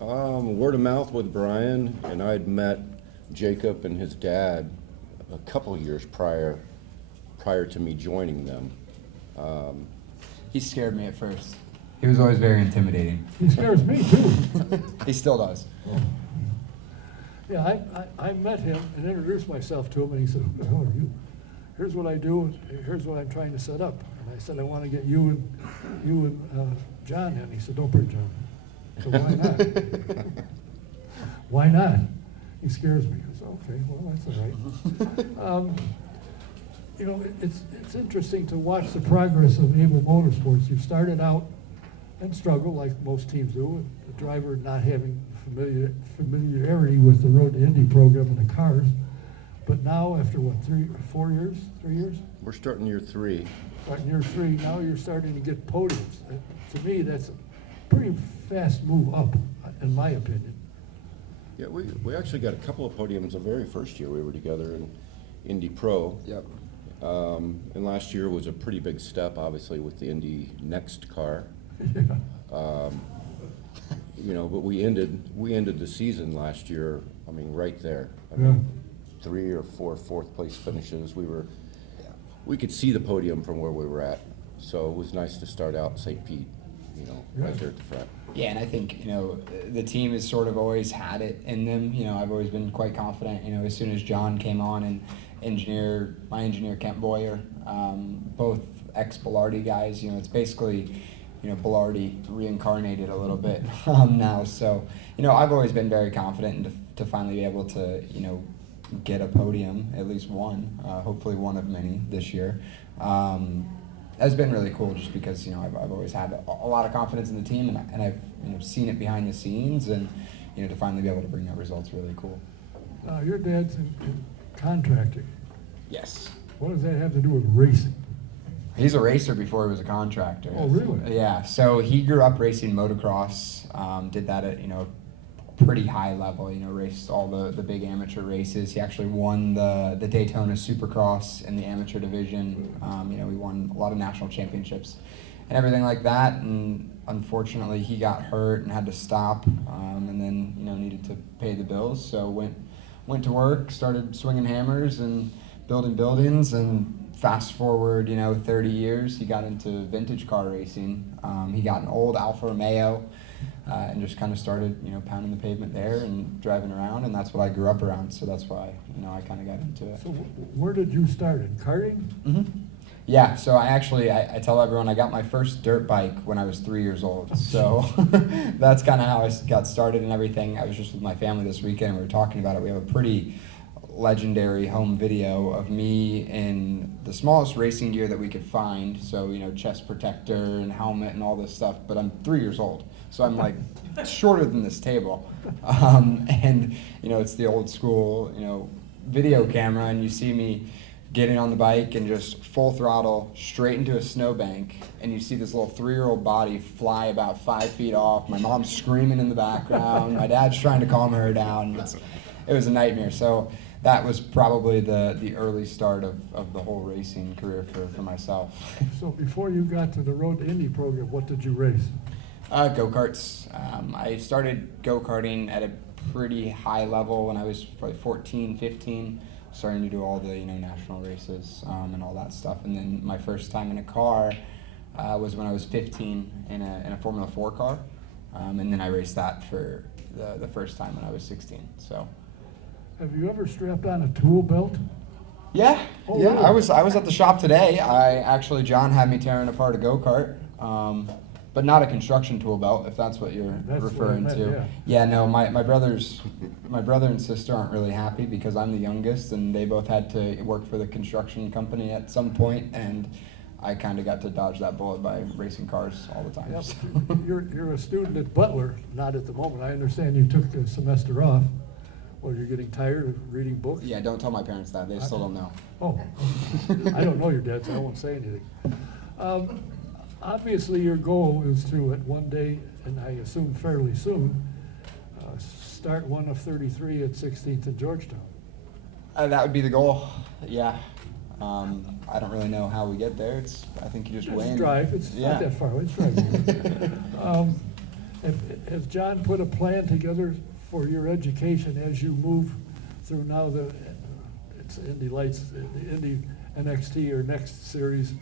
Word of mouth with Brian, and I'd met Jacob and his dad a couple years prior to me joining them. He scared me at first. He was always very intimidating. He scares me too. He still does. Yeah, I met him and introduced myself to him, and he said, who the hell are you? Here's what I do, and here's what I'm trying to set up. And I said, I want to get you and John in. He said, don't bring John. So why not? Why not? He scares me. I said, okay, well, that's all right. It's interesting to watch the progress of Abel Motorsports. You started out and struggled like most teams do, with the driver not having familiarity with the Road to Indy program and the cars. But now, after what, 3 years? We're starting year 3. Starting year 3, now you're starting to get podiums. To me, that's a pretty fast move up, in my opinion. Yeah, we actually got a couple of podiums the very first year we were together in Indy Pro. Yep. And last year was a pretty big step, obviously, with the Indy Next car. But we ended the season last year, I mean, right there. I mean, 3 or 4 fourth place finishes. We could see the podium from where we were at. So it was nice to start out in St. Pete, right there at the front. Yeah, and I think, the team has sort of always had it in them. I've always been quite confident, as soon as John came on and my engineer Kent Boyer, both ex-Bilardi guys, it's basically, Bilardi reincarnated a little bit now. So, I've always been very confident to finally be able to, get a podium, at least one, hopefully one of many this year. Has been really cool just because, I've always had a lot of confidence in the team, and I've seen it behind the scenes, and, to finally be able to bring that result's really cool. Your dad's in contracting. Yes. What does that have to do with racing? He's a racer before he was a contractor. Oh, really? Yeah, so he grew up racing motocross, did that at, pretty high level, raced all the big amateur races. He actually won the Daytona Supercross in the amateur division. We won a lot of national championships and everything like that. And unfortunately, he got hurt and had to stop, and then, needed to pay the bills. So went to work, started swinging hammers and building buildings, and fast forward, 30 years, he got into vintage car racing. He got an old Alfa Romeo, and just kind of started, pounding the pavement there and driving around, and that's what I grew up around, so that's why, I kind of got into it. So where did you start, in karting? Mm-hmm. Yeah, so I tell everyone I got my first dirt bike when I was 3 years old. So that's kind of how I got started and everything. I was just with my family this weekend and we were talking about it. We have a pretty legendary home video of me in the smallest racing gear that we could find. So, you know, chest protector and helmet and all this stuff. But I'm 3 years old. So I'm like shorter than this table. And, you know, it's the old school, you know, video camera and you see me getting on the bike and just full throttle straight into a snowbank, and you see this little 3-year-old body fly about 5 feet off. My mom's screaming in the background. My dad's trying to calm her down. It was a nightmare. So that was probably the early start of the whole racing career for myself. So before you got to the Road to Indy program, what did you race? Go-karts. I started go-karting at a pretty high level when I was probably 14, 15. Starting to do all the, you know, national races and all that stuff. And then my first time in a car was when I was 15 in a Formula 4 car. And then I raced that for the first time when I was 16. So. Have you ever strapped on a tool belt? Yeah, Oh, yeah. really? I was at the shop today. John had me tearing apart a go-kart. But not a construction tool belt, if that's what you're That's referring what I meant, to. Yeah, no, my brother and sister aren't really happy because I'm the youngest, and they both had to work for the construction company at some point, and I kind of got to dodge that bullet by racing cars all the time. Yep. So. You're a student at Butler, not at the moment. I understand you took a semester off. Well, you're getting tired of reading books? Yeah, don't tell my parents that. They still don't know. Oh, I don't know your dad, so I won't say anything. Obviously, your goal is to, at one day, and I assume fairly soon, start one of 33 at 16th and Georgetown. That would be the goal. Yeah. I don't really know how we get there. I think you just win. It's drive. It's not that far away. It's drive. Has John put a plan together for your education as you move through now it's Indy Lights, the Indy NXT or Next Series,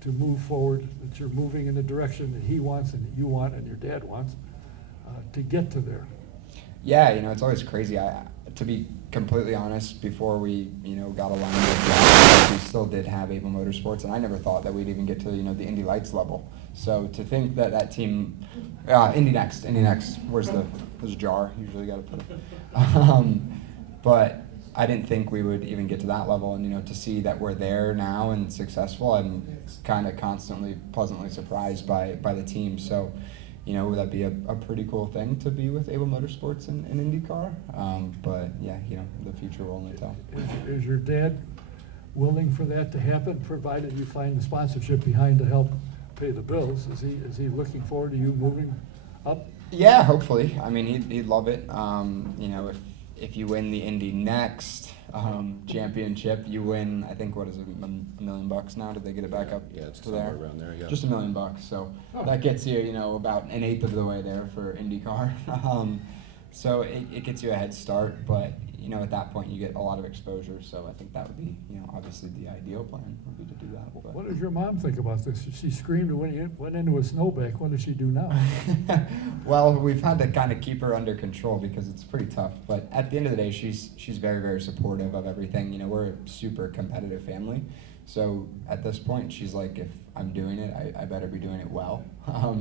to move forward, that you're moving in the direction that he wants and that you want and your dad wants to get to there? Yeah, you know, it's always crazy. To be completely honest, before we, you know, got aligned with John, we still did have Abel Motorsports, and I never thought that we'd even get to, you know, the Indy Lights level. So to think that team, Indy Next, there's a jar, usually got to put it. But I didn't think we would even get to that level, and, you know, to see that we're there now and successful, I'm kind of constantly pleasantly surprised by the team. So, you know, that'd be a pretty cool thing to be with Abel Motorsports and IndyCar. But yeah, you know, the future will only tell. Is your dad willing for that to happen, provided you find the sponsorship behind to help pay the bills? Is he looking forward to you moving up? Yeah, hopefully. I mean, he'd love it. You know, if you win the Indy Next championship, you win, I think, what is it, $1 million now? Did they get it back up Yeah, it's to there? somewhere around there, yeah. Just $1 million. So that gets you, you know, about 1/8 of the way there for IndyCar. So it gets you a head start, but, you know, at that point you get a lot of exposure. So I think that would be, you know, obviously the ideal plan would be to do that. But. What does your mom think about this? She screamed when you went into a snowbank. What does she do now? Well, we've had to kind of keep her under control because it's pretty tough. But at the end of the day, she's very, very supportive of everything. You know, we're a super competitive family. So at this point, she's like, if I'm doing it, I better be doing it well.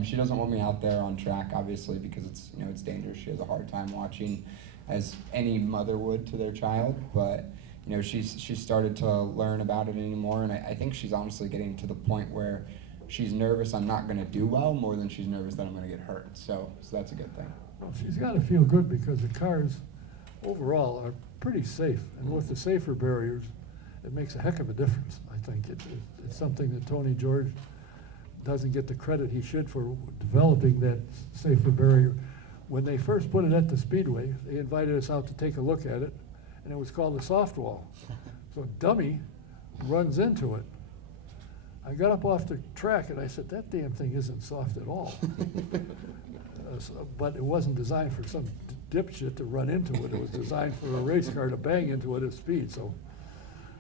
She doesn't want me out there on track, obviously, because it's, you know, it's dangerous. She has a hard time watching, as any mother would to their child. But, you know, she's started to learn about it anymore, and I think she's honestly getting to the point where she's nervous I'm not going to do well more than she's nervous that I'm going to get hurt. So that's a good thing. Well, she's got to feel good because the cars overall are pretty safe, and with the safer barriers, it makes a heck of a difference. I think it's something that Tony George doesn't get the credit he should for developing that safer barrier. When they first put it at the Speedway, they invited us out to take a look at it, and it was called the soft wall. So dummy runs into it. I got up off the track and I said, that damn thing isn't soft at all. But it wasn't designed for some dipshit to run into it. It was designed for a race car to bang into it at speed. So,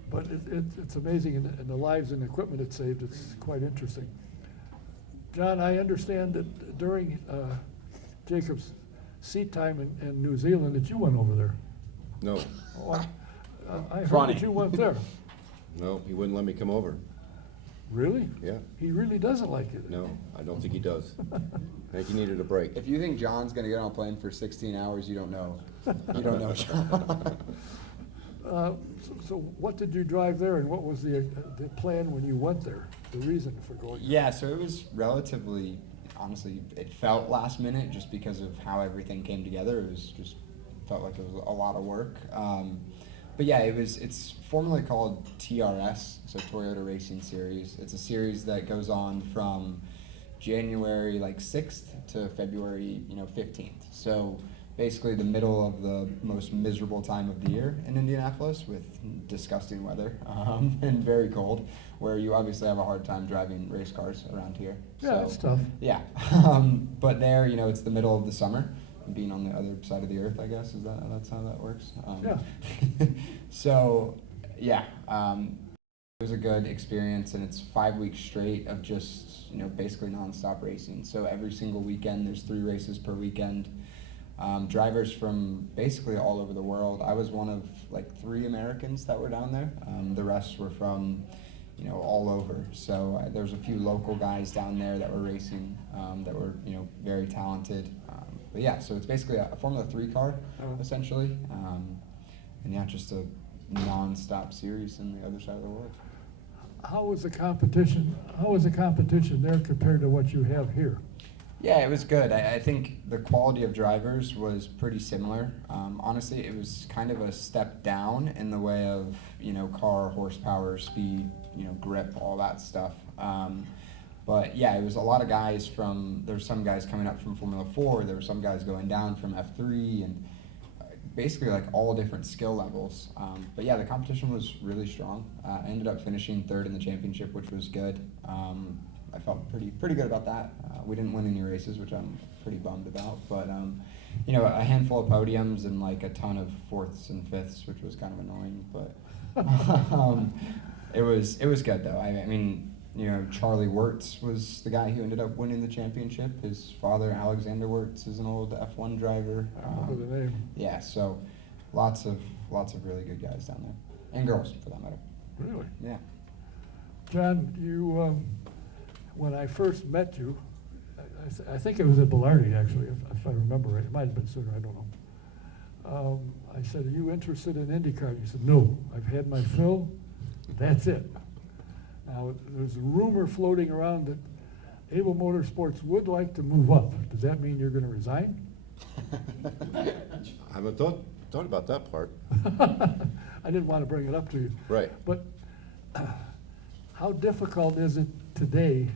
but it's amazing, and the lives and equipment it saved. It's quite interesting. John, I understand that during Jacob's seat time in New Zealand that you went over there. No, Oh, I heard Funny. that you went there. no, he wouldn't let me come over. Really? Yeah. He really doesn't like it? No, I don't think he does. I think he needed a break. If you think John's gonna get on a plane for 16 hours, you don't know. You don't know John. So what did you drive there, and what was the plan when you went there? The reason for going? Yeah, so it was relatively, honestly, it felt last minute just because of how everything came together. It was just felt like it was a lot of work. But yeah, it's formally called TRS, so Toyota Racing Series. It's a series that goes on from January 6th to February 15th. So basically the middle of the most miserable time of the year in Indianapolis with disgusting weather and very cold, where you obviously have a hard time driving race cars around here. Yeah, it's tough. Yeah, but there, it's the middle of the summer, being on the other side of the earth, I guess, that's how that works. Yeah. So, yeah, it was a good experience, and it's 5 weeks straight of just, basically nonstop racing. So every single weekend, there's 3 races per weekend. Drivers from basically all over the world. I was one of 3 Americans that were down there. The rest were from, all over. So there's a few local guys down there that were racing that were, very talented. But yeah, so it's basically a Formula 3 car, essentially. And yeah, just a non-stop series in the other side of the world. How was the competition? How was the competition there compared to what you have here? Yeah, it was good. I think the quality of drivers was pretty similar. Honestly, it was kind of a step down in the way of, car horsepower, speed, grip, all that stuff. But yeah, it was a lot of guys there were some guys coming up from Formula 4, there were some guys going down from F3, and basically all different skill levels. But yeah, the competition was really strong. I ended up finishing 3rd in the championship, which was good. I felt pretty good about that. We didn't win any races, which I'm pretty bummed about. But a handful of podiums and a ton of 4ths and 5ths, which was kind of annoying. But it was good though. I mean, Charlie Wirtz was the guy who ended up winning the championship. His father, Alexander Wirtz, is an old F1 driver. I remember the name. Yeah, so lots of really good guys down there, and girls for that matter. Really? Yeah. John, you, when I first met you, I think it was at Bellardi actually, if I remember right. It might have been sooner, I don't know. I said, "Are you interested in IndyCar?" You said, "No, I've had my fill. That's it." Now, there's a rumor floating around that Abel Motorsports would like to move up. Does that mean you're going to resign? I haven't thought about that part. I didn't want to bring it up to you. Right. But how difficult is it today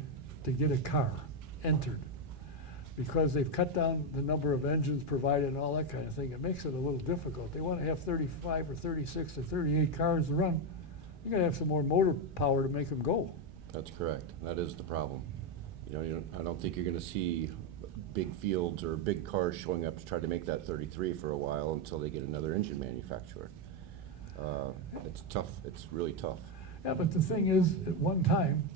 to get a car entered? Because they've cut down the number of engines provided and all that kind of thing. It makes it a little difficult. They want to have 35 or 36 or 38 cars to run. You got to have some more motor power to make them go. That's correct. That is the problem. I don't think you're going to see big fields or big cars showing up to try to make that 33 for a while until they get another engine manufacturer. It's tough. It's really tough. Yeah, but the thing is, at one time,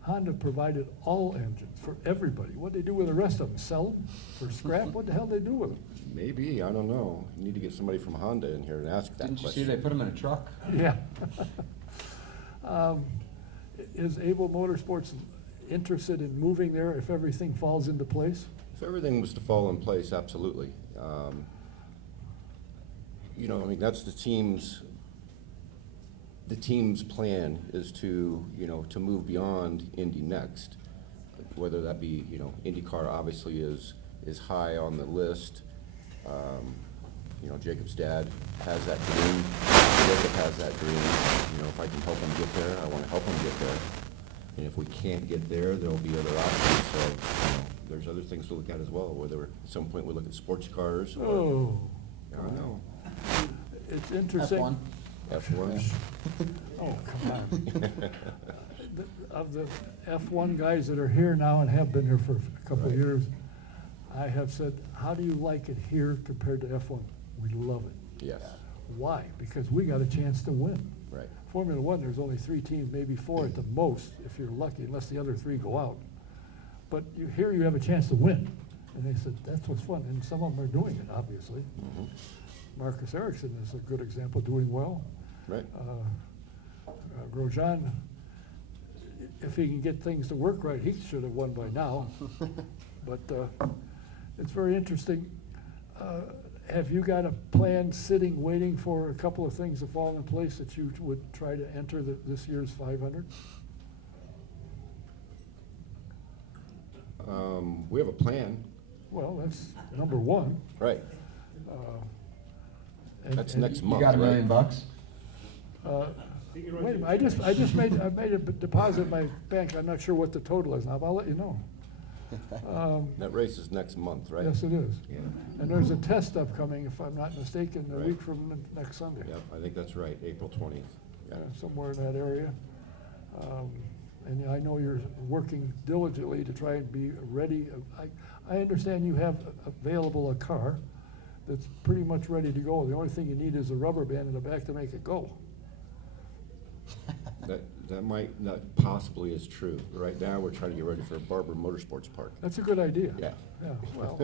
Honda provided all engines for everybody. What'd they do with the rest of them? Sell them for scrap? What the hell did they do with them? Maybe, I don't know. You need to get somebody from Honda in here and ask that Didn't you question. see they put them in a truck? Yeah. Is Abel Motorsports interested in moving there if everything falls into place? If everything was to fall in place, absolutely. That's the team's plan is to move beyond Indy next. Whether that be, IndyCar obviously is high on the list. Jacob's dad has that dream. Jacob has that dream. If I can help him get there, I want to help him get there. And if we can't get there, there'll be other options. So, there's other things to look at as well. Whether at some point we look at sports cars. Or, Oh, I don't know. it's interesting. F1. F1. Oh, come on. Of the F1 guys that are here now and have been here for a couple of Right. years, I have said, how do you like it here compared to F1? We love it. Yes. Why? Because we got a chance to win. Right. Formula One, there's only 3 teams, maybe 4 at the most, if you're lucky, unless the other 3 go out. But here you have a chance to win. And they said, that's what's fun. And some of them are doing it, obviously. Mhm. Marcus Ericsson is a good example, doing well. Right. Grosjean if he can get things to work right, he should have won by now. But it's very interesting. Have you got a plan sitting, waiting for a couple of things to fall in place that you would try to enter this year's 500? We have a plan, Well, that's number one. right? And- That's and next You month, got $1 right? million bucks? Wait a minute, I just made a deposit in my bank. I'm not sure what the total is now, but I'll let you know. That race is next month, right? Yes, it is. Yeah. And there's a test upcoming, if I'm not mistaken, a Right. week from next Sunday. Yep, I think that's right, April 20th. Yeah. Somewhere in that area. And I know you're working diligently to try and be ready. I understand you have available a car that's pretty much ready to go. The only thing you need is a rubber band in the back to make it go. That might, not possibly is true. Right now, we're trying to get ready for Barber Motorsports Park. That's a good idea. Yeah. Yeah, well,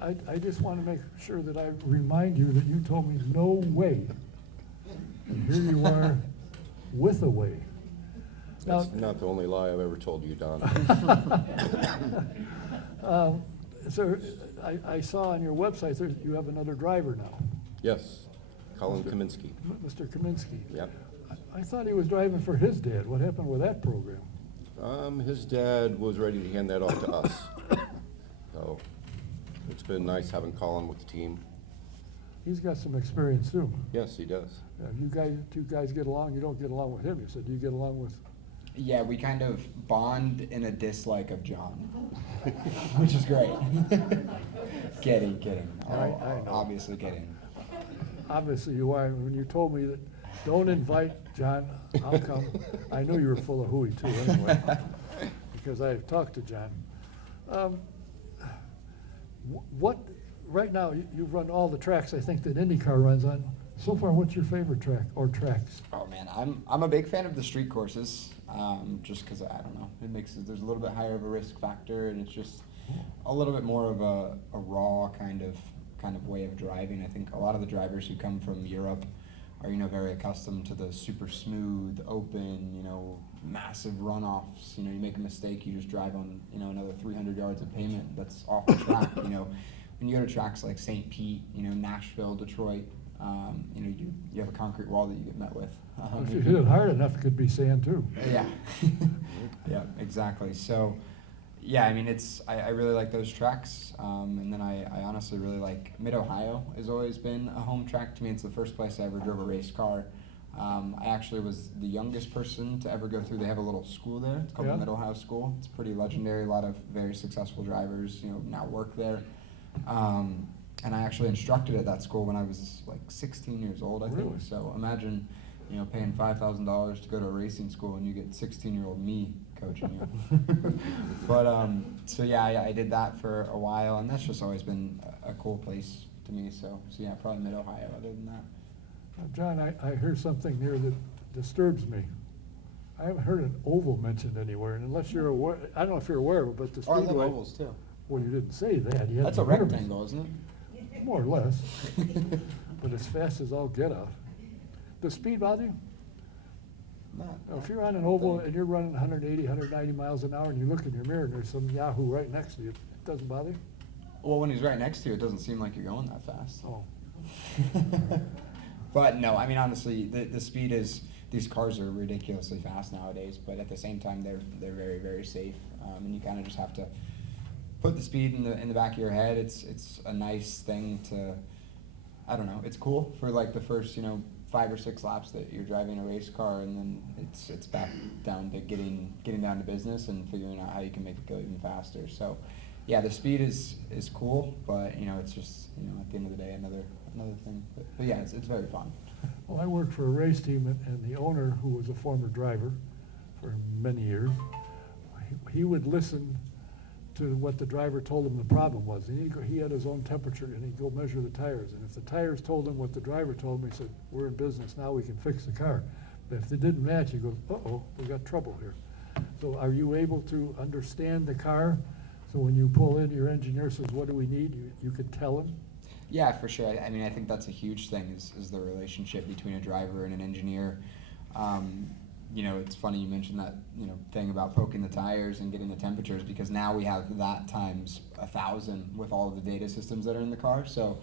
I just want to make sure that I remind you that you told me no way. And here you are with a way. Now, That's not the only lie I've ever told you, Don. so I saw on your website that you have another driver now, Yes, Colin Kaminsky. Mr. Kaminsky. Yep. I thought he was driving for his dad. What happened with that program? His dad was ready to hand that off to us. So it's been nice having Colin with the team. He's got some experience too. Yes, he does. Two guys get along. You don't get along with him. You said, do you get along with? Yeah, we kind of bond in a dislike of John, which is great. Kidding. I know. Obviously kidding. Obviously you are. When you told me that, don't invite John, I'll come. I knew you were full of hooey too anyway, because I have talked to John. What, right now, you've run all the tracks I think that IndyCar runs on. So far, what's your favorite track or tracks? Oh man, I'm a big fan of the street courses, just because I don't know, there's a little bit higher of a risk factor, and it's just a little bit more of a raw kind of way of driving. I think a lot of the drivers who come from Europe are very accustomed to the super smooth, open, massive runoffs. You make a mistake, you just drive on another 300 yards of pavement that's off the track. When you go to tracks like St. Pete, Nashville, Detroit. You have a concrete wall that you get met with. If you hit it hard enough, it could be sand too. Yeah, yeah, exactly. So, yeah, I really like those tracks, and then I honestly really like Mid-Ohio. Has always been a home track to me. It's the first place I ever drove a race car. I actually was the youngest person to ever go through. They have a little school there. It's called the Mid-Ohio School. It's pretty legendary. A lot of very successful drivers, now work there. And I actually instructed at that school when I was like 16 years old, I think. Really? So imagine, paying $5,000 to go to a racing school and you get 16-year-old me coaching you. But so yeah, I did that for a while, and that's just always been a cool place to me. So yeah, probably Mid-Ohio. Other than that, John, I heard something here that disturbs me. I haven't heard an oval mentioned anywhere, and unless you're aware, I don't know if you're aware of it, but the Speedway. too. Well, you didn't say that. You had That's a to hear me. rectangle, isn't it? More or less, but as fast as all get out. Does speed bother you? Not. Now, if you're on an oval and you're running 180, 190 miles an hour and you look in your mirror and there's some yahoo right next to you, it doesn't bother you? Well, when he's right next to you, it doesn't seem like you're going that fast. Oh, But no, honestly, the speed is, these cars are ridiculously fast nowadays, but at the same time, they're very, very safe. And you kind of just have to put the speed in the back of your head. It's a nice thing to, I don't know, it's cool for like the first 5 or 6 laps that you're driving a race car, and then it's back down to getting down to business and figuring out how you can make it go even faster. So yeah, the speed is cool, but it's just at the end of the day another thing. But yeah, it's very fun. well, I worked for a race team, and the owner, who was a former driver for many years, he would listen to what the driver told him the problem was. And he had his own temperature, and he'd go measure the tires. And if the tires told him what the driver told him, he said, we're in business, now we can fix the car. But if they didn't match, he goes, uh-oh, we got trouble here. So are you able to understand the car? So when you pull in, your engineer says, what do we need? You could tell him? Yeah, for sure. I think that's a huge thing is the relationship between a driver and an engineer. it's funny you mentioned that, thing about poking the tires and getting the temperatures, because now we have that times 1,000 with all of the data systems that are in the car. So,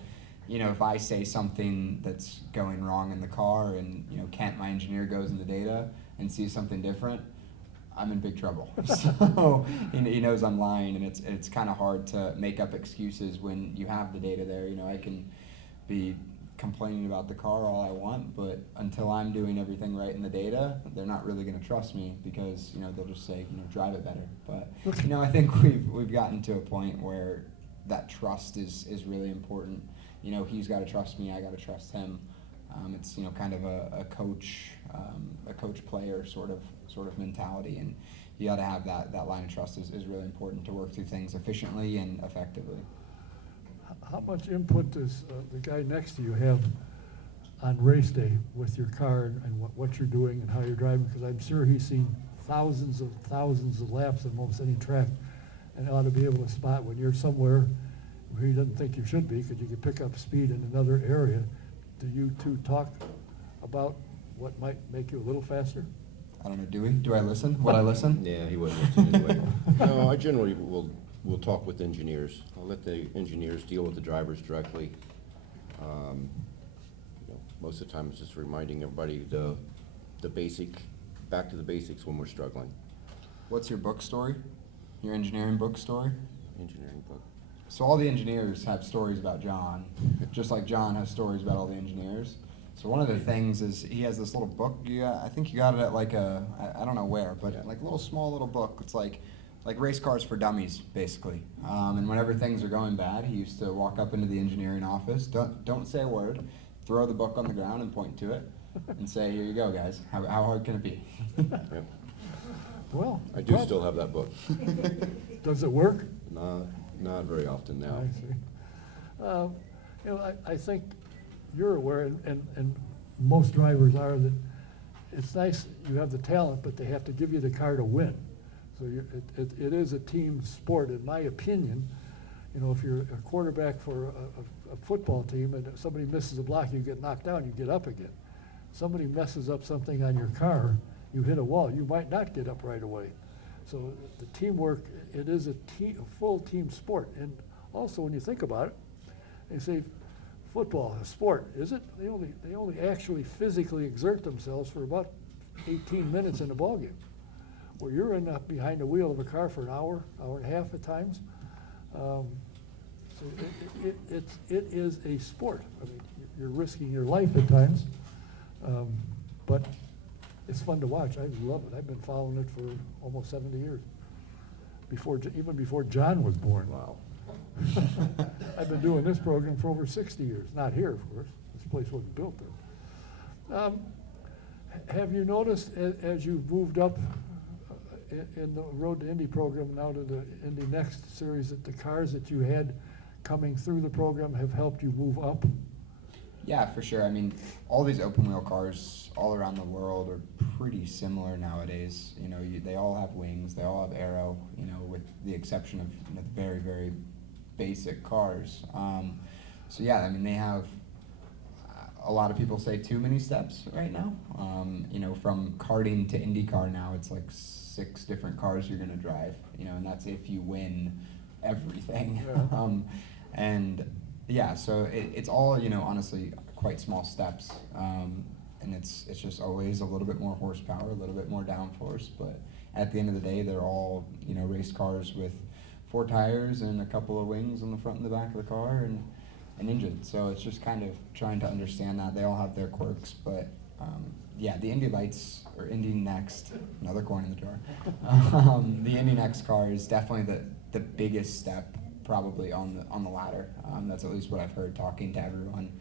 if I say something that's going wrong in the car and, Kent, my engineer, goes in the data and sees something different, I'm in big trouble. So he knows I'm lying, and it's kind of hard to make up excuses when you have the data there. I can be complaining about the car all I want, but until I'm doing everything right in the data, they're not really going to trust me, because they'll just say, drive it better. But I think we've gotten to a point where that trust is really important. He's got to trust me, I got to trust him. It's kind of a coach player sort of mentality, and you got to have that line of trust is really important to work through things efficiently and effectively. How much input does the guy next to you have on race day with your car and what you're doing and how you're driving? Because I'm sure he's seen thousands of laps at most any track, and ought to be able to spot when you're somewhere where he doesn't think you should be, because you could pick up speed in another area. Do you two talk about what might make you a little faster? I don't know, do we? Do I listen? Would I listen? Yeah, he wouldn't listen anyway. No, I generally will talk with engineers. I'll let the engineers deal with the drivers directly. Most of the time it's just reminding everybody the back to the basics when we're struggling. What's your book story? Your engineering book story? Engineering book. So all the engineers have stories about John, just like John has stories about all the engineers. So one of the things is he has this little book. I think you got it at like I don't know where, but like a small little book. It's like race cars for dummies, basically. And whenever things are going bad, he used to walk up into the engineering office, don't say a word, throw the book on the ground and point to it, and say, "Here you go, guys. How hard can it be?" Yep. Well, I do still have that book. Does it work? Not very often now. I see. I think you're aware, and most drivers are, that it's nice you have the talent, but they have to give you the car to win. So it is a team sport, in my opinion. If you're a quarterback for a football team and somebody misses a block, you get knocked down, you get up again. Somebody messes up something on your car, you hit a wall, you might not get up right away. So the teamwork, it is a full team sport. And also, when you think about it, they say football, a sport, is it? They only actually physically exert themselves for about 18 minutes in a ball game, where you're behind the wheel of a car for an hour and a half at times. So it is a sport. I mean, you're risking your life at times, but it's fun to watch. I love it. I've been following it for almost 70 years, even before John was born. Wow. I've been doing this program for over 60 years. Not here, of course. This place wasn't built then. Have you noticed, as you've moved up in the Road to Indy program now to the Indy Next series, that the cars that you had coming through the program have helped you move up? Yeah, for sure. I mean, all these open wheel cars all around the world are pretty similar nowadays. They all have wings, they all have aero, with the exception of the very, very basic cars. So yeah, I mean, they have, a lot of people say too many steps right now. From karting to IndyCar now, it's like 6 different cars you're gonna drive, and that's if you win everything. Yeah. And yeah, so it's all, honestly, quite small steps. And it's just always a little bit more horsepower, a little bit more downforce, but at the end of the day, they're all, race cars with 4 tires and a couple of wings on the front and the back of the car, and an engine. So it's just kind of trying to understand that. They all have their quirks, but yeah, the Indy Lights, or Indy Next, another coin in the jar. The Indy Next car is definitely the biggest step probably on the ladder. That's at least what I've heard talking to everyone.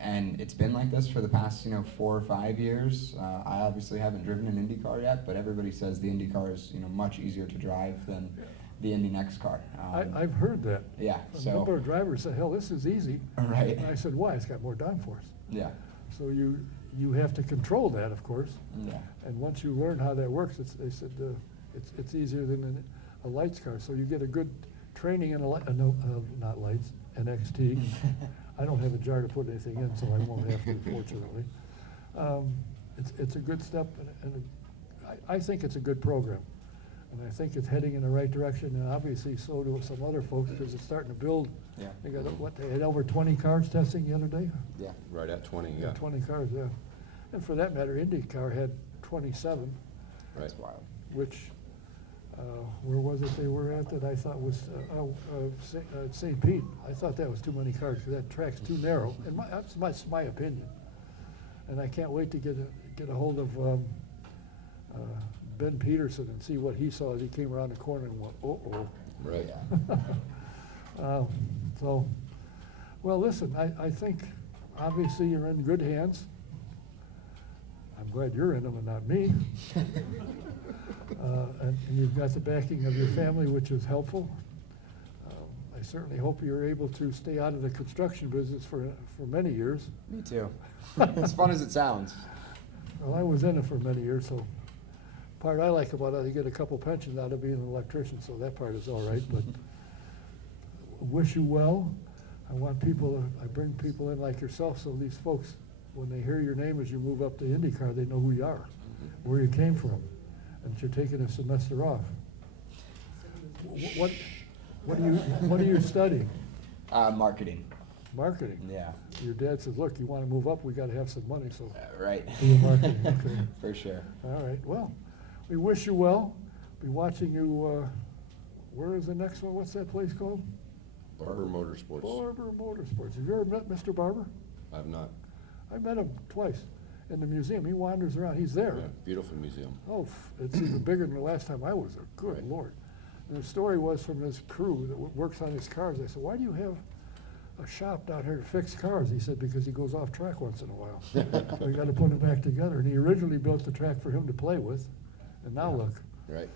And it's been like this for the past 4 or 5 years. I obviously haven't driven an Indy car yet, but everybody says the Indy car is much easier to drive than the Indy Next car. I've heard that. Yeah. A number of drivers said, "Hell, this is easy." Right. And I said, "Why? It's got more downforce." Yeah. So you have to control that, of course. Yeah. And once you learn how that works, they said it's easier than a lights car. So you get a good training in not lights, an XT. I don't have a jar to put anything in, so I won't have to, fortunately. It's a good step and I think it's a good program. And I think it's heading in the right direction, and obviously so do some other folks, because it's starting to build. Yeah. They got, what, they had over 20 cars testing the other day? Yeah. Right at 20, yeah. 20 cars, yeah. And for that matter, IndyCar had 27, Right. That's wild. which, where was it they were at that I thought was, St. Pete? I thought that was too many cars, because that track's too narrow, and that's my opinion. And I can't wait to get a hold of Ben Peterson and see what he saw as he came around the corner and went, uh-oh. Right. So, well, listen, I think obviously you're in good hands. I'm glad you're in them and not me. And you've got the backing of your family, which is helpful. I certainly hope you're able to stay out of the construction business for many years. Me too. As fun as it sounds. Well, I was in it for many years, so part I like about it, I get a couple pensions out of being an electrician, so that part is all right, but wish you well. I bring people in like yourself, so these folks, when they hear your name as you move up to IndyCar, they know who you are, where you came from, and that you're taking a semester off. What are you studying? Marketing. Marketing. Yeah. Your dad says, look, you want to move up, we got to have some money, so Right. do your marketing. Okay. For sure. All right, well, we wish you well. Be watching you, where is the next one? What's that place called? Barber Motorsports. Barber Motorsports. Have you ever met Mr. Barber? I've not. I met him twice in the museum. He wanders around. He's there. Yeah, beautiful museum. Oh, it's even bigger than the last time I was there. Good Right. Lord. And the story was from his crew that works on his cars. I said, why do you have a shop down here to fix cars? He said, because he goes off track once in a while. So we got to put him back together. And he originally built the track for him to play with. And now look. Right.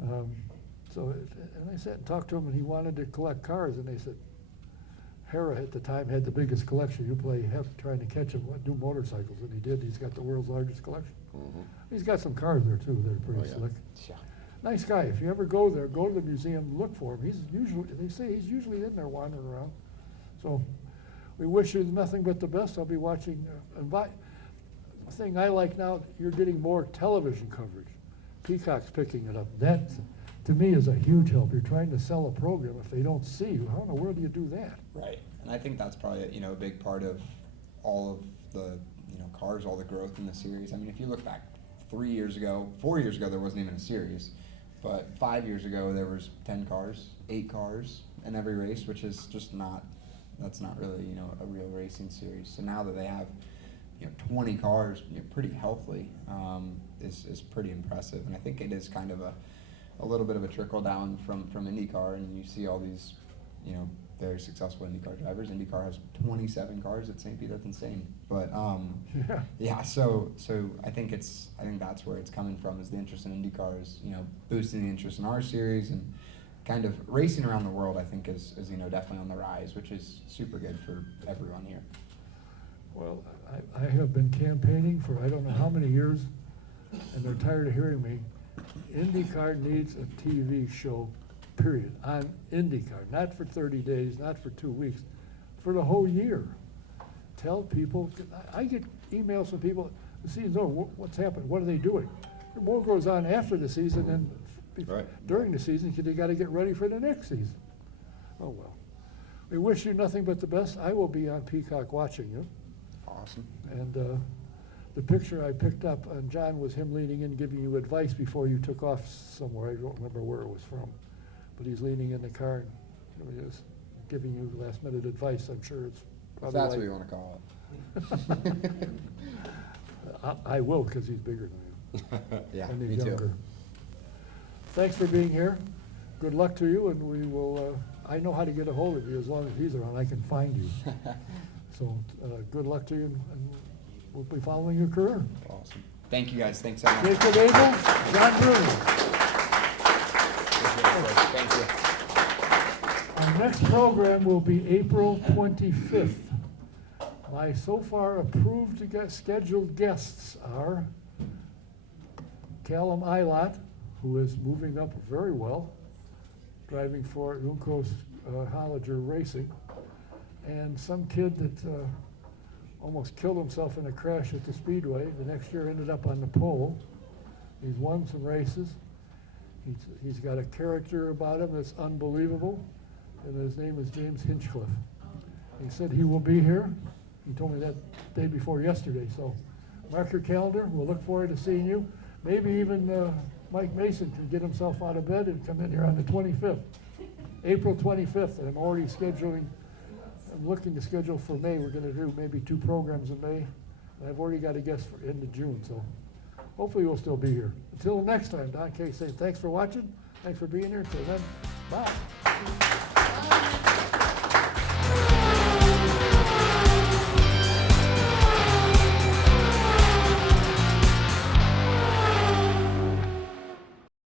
And I sat and talked to him, and he wanted to collect cars, and they said, Hera at the time had the biggest collection. You play trying to catch him, do motorcycles, and he did. He's got the world's largest collection. Mhm. He's got some cars there too that are pretty Oh, yeah. slick. Yeah. Nice guy. If you ever go there, go to the museum, look for him. They say he's usually in there wandering around. So we wish you nothing but the best. I'll be watching. The thing I like now, you're getting more television coverage. Peacock's picking it up. That, to me, is a huge help. You're trying to sell a program. If they don't see you, how in the world do you do that? Right. And I think that's probably, a big part of all of the, cars, all the growth in the series. I mean, if you look back 4 years ago, there wasn't even a series. But 5 years ago, there was 10 cars, 8 cars in every race, which is just that's not really, a real racing series. So now that they have, 20 cars, pretty healthily, is pretty impressive. And I think it is kind of a little bit of a trickle down from IndyCar, and you see all these, very successful IndyCar drivers. IndyCar has 27 cars at St. Pete. That's insane. But yeah. So I think that's where it's coming from, is the interest in IndyCars. Boosting the interest in our series, and kind of racing around the world. I think is definitely on the rise, which is super good for everyone here. Well, I have been campaigning for I don't know how many years, and they're tired of hearing me. IndyCar needs a TV show, period, on IndyCar, not for 30 days, not for 2 weeks, for the whole year. Tell people, I get emails from people, the season's over, what's happened, what are they doing? More goes on after the season than Right. during the season, because they got to get ready for the next season. Oh, well. We wish you nothing but the best. I will be on Peacock watching you. Awesome. And the picture I picked up on John was him leaning in, giving you advice before you took off somewhere. I don't remember where it was from. But he's leaning in the car and he is giving you last minute advice. I'm sure it's If probably that's like, what you want to call it. I will, because he's bigger than you. Yeah, And me he's too. younger. Thanks for being here. Good luck to you, and we will, I know how to get a hold of you. As long as he's around, I can find you. So good luck to you, and we'll be following your career. Awesome. Thank you guys. Thanks so much. Jacob Abel, John Brunner. Thank you. Our next program will be April 25th. My so far approved scheduled guests are Callum Eilot, who is moving up very well, driving for Uncos Holliger Racing, and some kid that almost killed himself in a crash at the Speedway. The next year ended up on the pole. He's won some races. He's got a character about him that's unbelievable, and his name is James Hinchcliffe. He said he will be here. He told me that day before yesterday, so mark your calendar. We'll look forward to seeing you. Maybe even Mike Mason can get himself out of bed and come in here on the 25th, April 25th, and I'm already scheduling. I'm looking to schedule for May. We're going to do maybe 2 programs in May. And I've already got a guest for end of June, so hopefully we'll still be here. Until next time, Don Kay saying thanks for watching. Thanks for being here. Until then, bye.